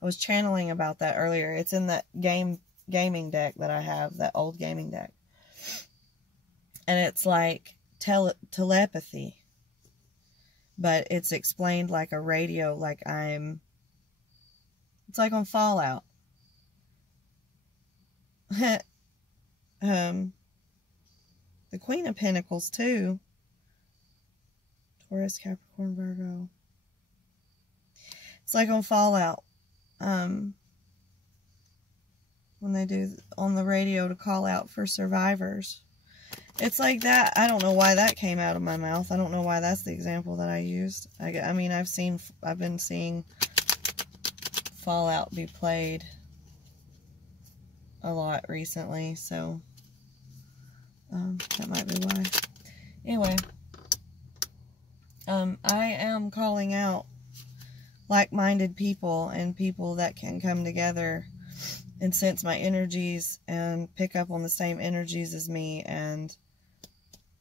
I was channeling about that earlier. It's in that gaming deck that I have, that old gaming deck. And it's like telepathy. But it's explained like a radio, like it's like on Fallout. The Queen of Pentacles too. Taurus, Capricorn, Virgo. It's like on Fallout. When they do on the radio to call out for survivors. It's like that. I don't know why that came out of my mouth. I don't know why that's the example that I used. I mean, I've been seeing Fallout be played a lot recently, so that might be why. Anyway, I am calling out like-minded people and people that can come together and sense my energies and pick up on the same energies as me, and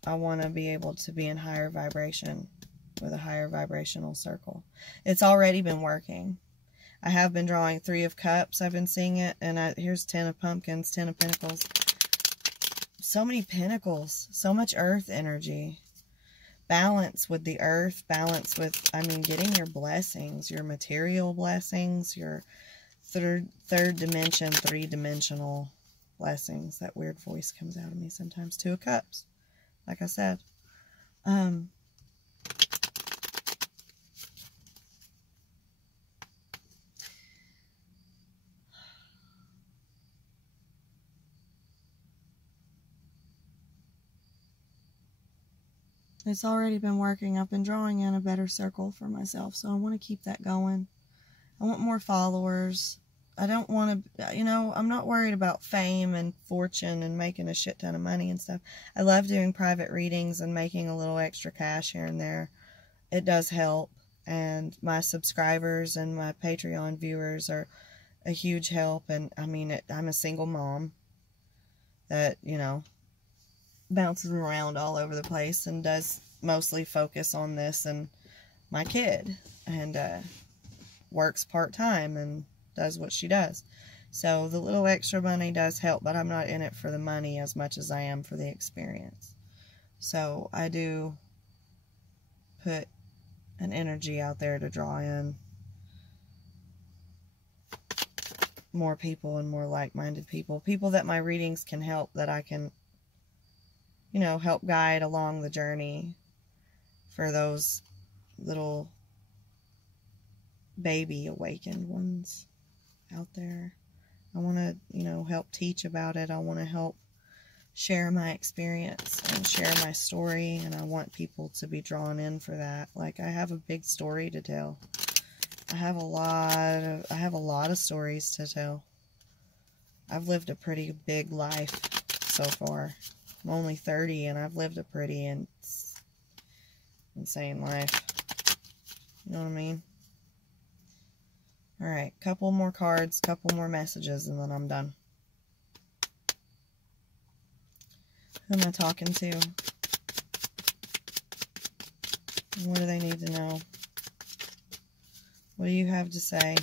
I want to be able to be in higher vibration with a higher vibrational circle. It's already been working. I have been drawing 3 of Cups. I've been seeing it. And here's 10 of Pumpkins, 10 of Pentacles. So many Pentacles. So much Earth energy. Balance with the Earth. Balance with, I mean, getting your blessings. Your material blessings. Your third dimension, 3-dimensional blessings. That weird voice comes out of me sometimes. 2 of Cups. Like I said. It's already been working. I've been drawing in a better circle for myself, so I want to keep that going. I want more followers. I don't want to, you know, I'm not worried about fame and fortune and making a shit ton of money and stuff. I love doing private readings and making a little extra cash here and there. It does help, and my subscribers and my Patreon viewers are a huge help. And I mean, I'm a single mom that, you know, bounces around all over the place and does mostly focus on this and my kid, and works part-time and does what she does. So the little extra money does help, but I'm not in it for the money as much as I am for the experience. So I do put an energy out there to draw in more people and more like-minded people. People that my readings can help, that I can, you know, help guide along the journey for those little baby awakened ones out there. I want to, you know, help teach about it. I want to help share my experience and share my story, and I want people to be drawn in for that. Like, I have a big story to tell. I have a lot of stories to tell. I've lived a pretty big life so far. I'm only 30 and I've lived a pretty insane life. You know what I mean? Alright, couple more cards, couple more messages, and then I'm done. Who am I talking to? What do they need to know? What do you have to say?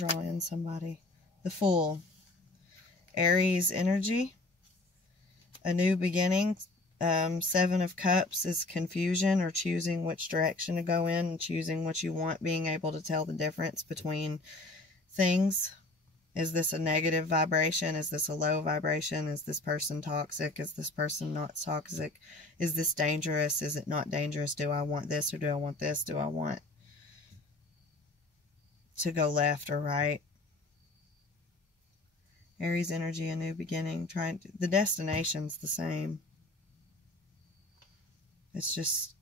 draw in somebody. The Fool. Aries energy. A new beginning. 7 of Cups is confusion or choosing which direction to go in and choosing what you want, being able to tell the difference between things. Is this a negative vibration? Is this a low vibration? Is this person toxic? Is this person not toxic? Is this dangerous? Is it not dangerous? Do I want this or do I want this? Do I want to go left or right? Aries energy, a new beginning. The destination's the same. It's just,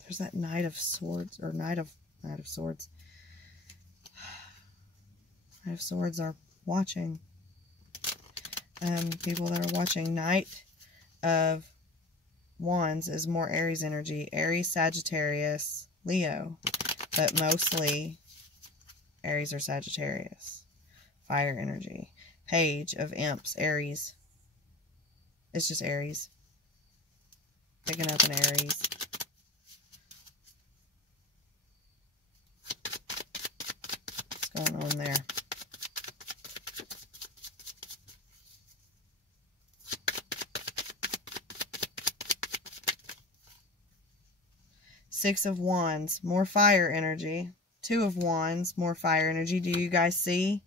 there's that Knight of Swords, or Knight of Swords. Knight of Swords are watching. People that are watching. Knight of Wands is more Aries energy. Aries, Sagittarius, Leo. But mostly Aries or Sagittarius. Fire energy. Page of Imps, Aries. It's just Aries. Picking up an Aries. What's going on there? Six of Wands, more fire energy. Two of Wands, more fire energy. Do you guys see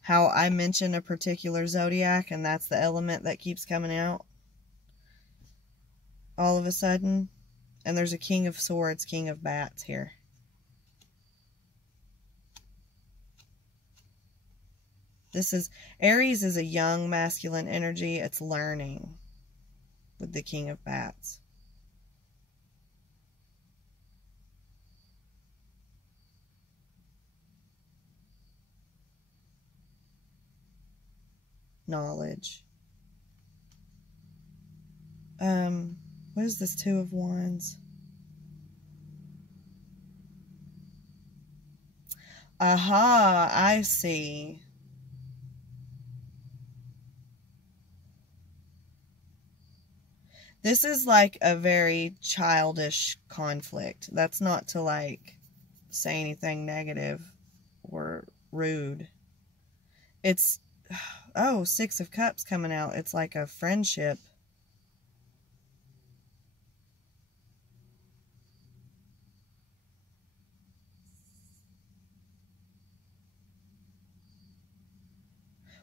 how I mentioned a particular zodiac and that's the element that keeps coming out all of a sudden? And there's a King of Swords, King of Bats here. Aries is a young masculine energy. It's learning with the King of Bats. Knowledge. What is this Two of Wands? Aha, I see. This is like a very childish conflict. That's not to like say anything negative or rude. It's, oh, Six of Cups coming out. It's like a friendship.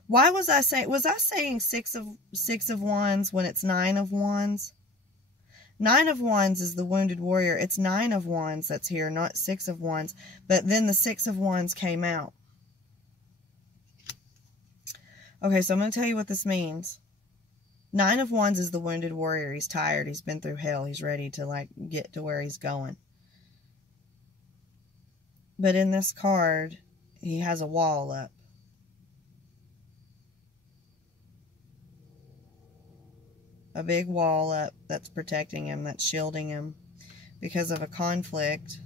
Why was I saying six of Wands when it's Nine of Wands? Nine of Wands is the wounded warrior. It's Nine of Wands that's here, not Six of Wands. But then the Six of Wands came out. Okay, so I'm going to tell you what this means. Nine of Wands is the wounded warrior. He's tired. He's been through hell. He's ready to like get to where he's going. But in this card, he has a wall up. A big wall up that's protecting him, that's shielding him because of a conflict,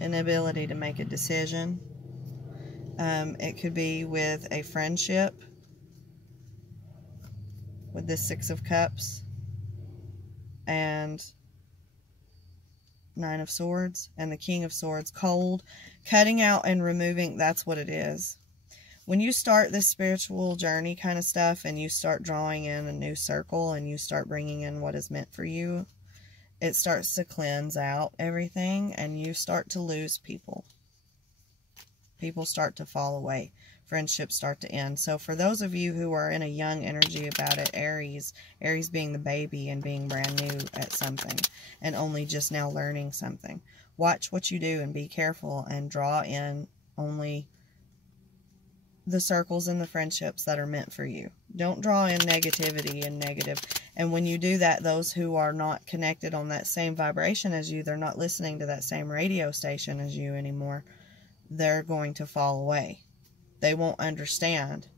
inability to make a decision. It could be with a friendship, with this Six of Cups and Nine of Swords and the King of Swords. Cold, cutting out and removing, that's what it is. When you start this spiritual journey kind of stuff and you start drawing in a new circle and you start bringing in what is meant for you, it starts to cleanse out everything and you start to lose people. People start to fall away. Friendships start to end. So for those of you who are in a young energy about it, Aries being the baby and being brand new at something and only just now learning something, watch what you do and be careful and draw in only the circles and the friendships that are meant for you. Don't draw in negativity and negative. And when you do that, those who are not connected on that same vibration as you, they're not listening to that same radio station as you anymore, they're going to fall away. They won't understand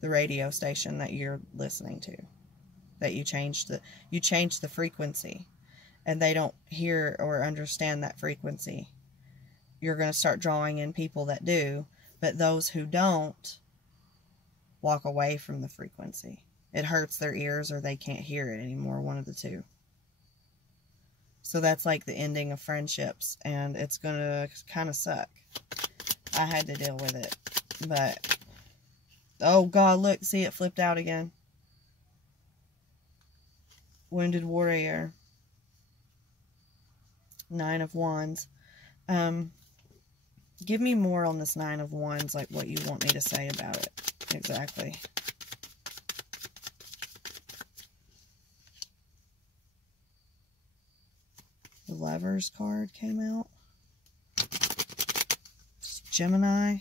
the radio station that you're listening to. That you changed the frequency. And they don't hear or understand that frequency. You're going to start drawing in people that do. But those who don't walk away from the frequency. It hurts their ears or they can't hear it anymore, one of the two. So that's like the ending of friendships, and it's going to kind of suck. I had to deal with it. But, oh God, look, see, it flipped out again. Wounded Warrior. 9 of Wands. Give me more on this 9 of Wands, like what you want me to say about it. Exactly. The Lovers card came out. It's Gemini.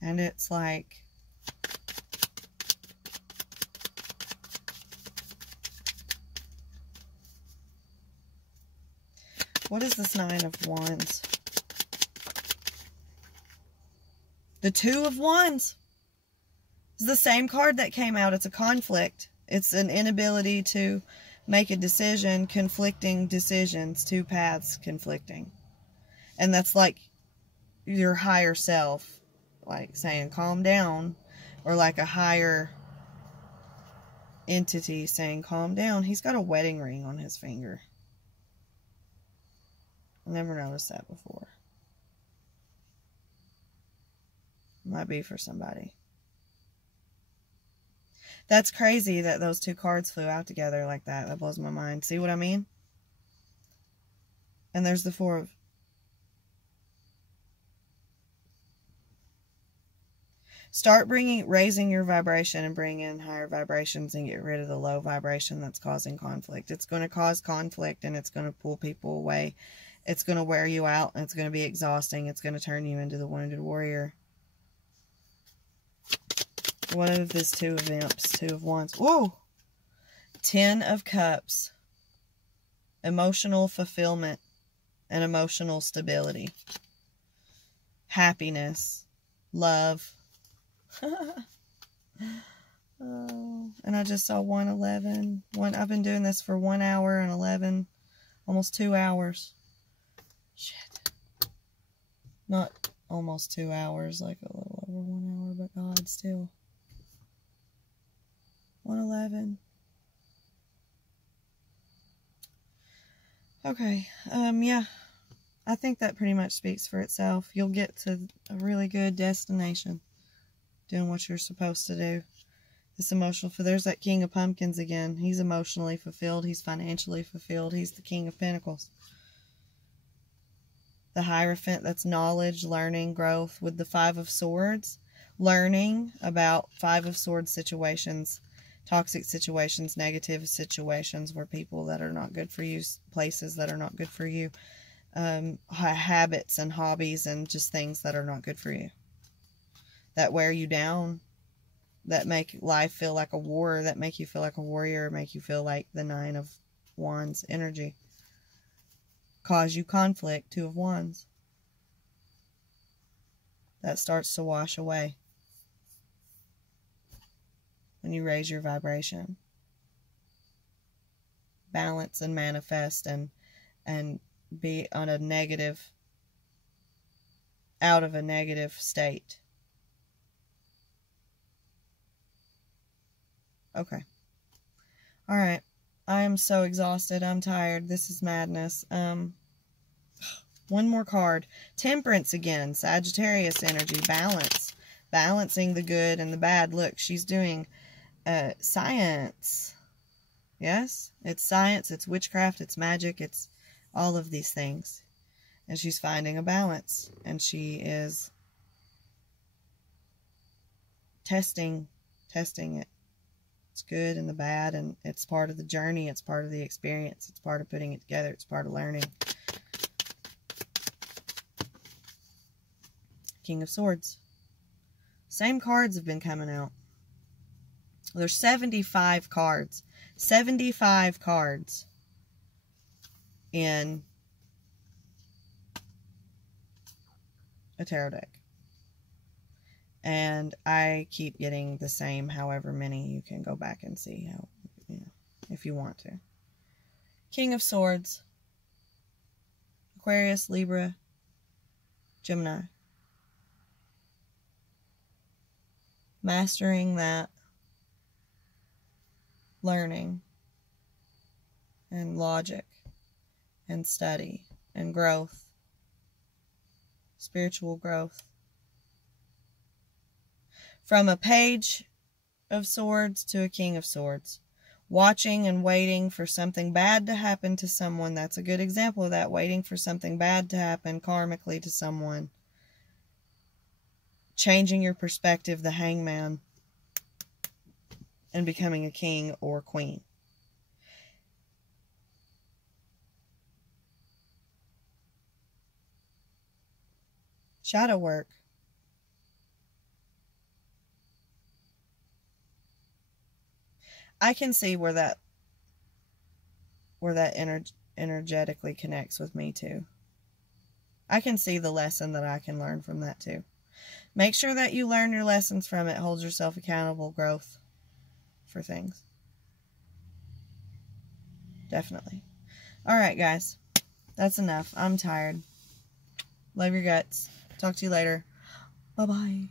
And it's like, what is this 9 of Wands? The 2 of Wands. It's the same card that came out. It's a conflict. It's an inability to make a decision, conflicting decisions, 2 paths conflicting. And that's like your higher self, like saying, calm down, or like a higher entity saying, calm down. He's got a wedding ring on his finger. I never noticed that before. Might be for somebody. That's crazy that those 2 cards flew out together like that. That blows my mind. See what I mean? And there's the 4 of... Start raising your vibration and bring in higher vibrations and get rid of the low vibration that's causing conflict. It's going to cause conflict and it's going to pull people away. It's going to wear you out and it's going to be exhausting. It's going to turn you into the Wounded Warrior. What if this 2 of Imps, 2 of Wands? Whoa! 10 of Cups. Emotional fulfillment and emotional stability. Happiness. Love. Oh, and I just saw 111. I've been doing this for 1 hour and 11, almost 2 hours. Shit. Not almost 2 hours, like a little over 1 hour, but God, still. 111. Okay, yeah. I think that pretty much speaks for itself. You'll get to a really good destination doing what you're supposed to do. This emotional, there's that King of Pumpkins again. He's emotionally fulfilled. He's financially fulfilled. He's the King of Pentacles. The Hierophant, that's knowledge, learning, growth. With the 5 of Swords, learning about 5 of Swords situations, toxic situations, negative situations where people that are not good for you, places that are not good for you, habits and hobbies and just things that are not good for you, that wear you down, that make life feel like a war, that make you feel like a warrior, make you feel like the 9 of Wands energy, cause you conflict, 2 of Wands. That starts to wash away when you raise your vibration. Balance and manifest and be on a negative, out of a negative state. Okay. Alright. I am so exhausted. I'm tired. This is madness. One more card. Temperance again. Sagittarius energy. Balance. Balancing the good and the bad. Look, she's doing science. Yes? It's science. It's witchcraft. It's magic. It's all of these things. And she's finding a balance. And she is testing it. It's good and the bad, and it's part of the journey, it's part of the experience, it's part of putting it together, it's part of learning. King of Swords. Same cards have been coming out. There's 75 cards. 75 cards in a tarot deck. And I keep getting the same, however many. You can go back and see how, if you want to. King of Swords. Aquarius, Libra, Gemini. Mastering that. Learning. And logic. And study. And growth. Spiritual growth. From a Page of Swords to a King of Swords. Watching and waiting for something bad to happen to someone. That's a good example of that. Waiting for something bad to happen karmically to someone. Changing your perspective, the Hangman. And becoming a king or queen. Shadow work. I can see where that energetically connects with me too. I can see the lesson that I can learn from that too. Make sure that you learn your lessons from it. Hold yourself accountable. Growth for things. Definitely. Alright, guys. That's enough. I'm tired. Love your guts. Talk to you later. Bye-bye.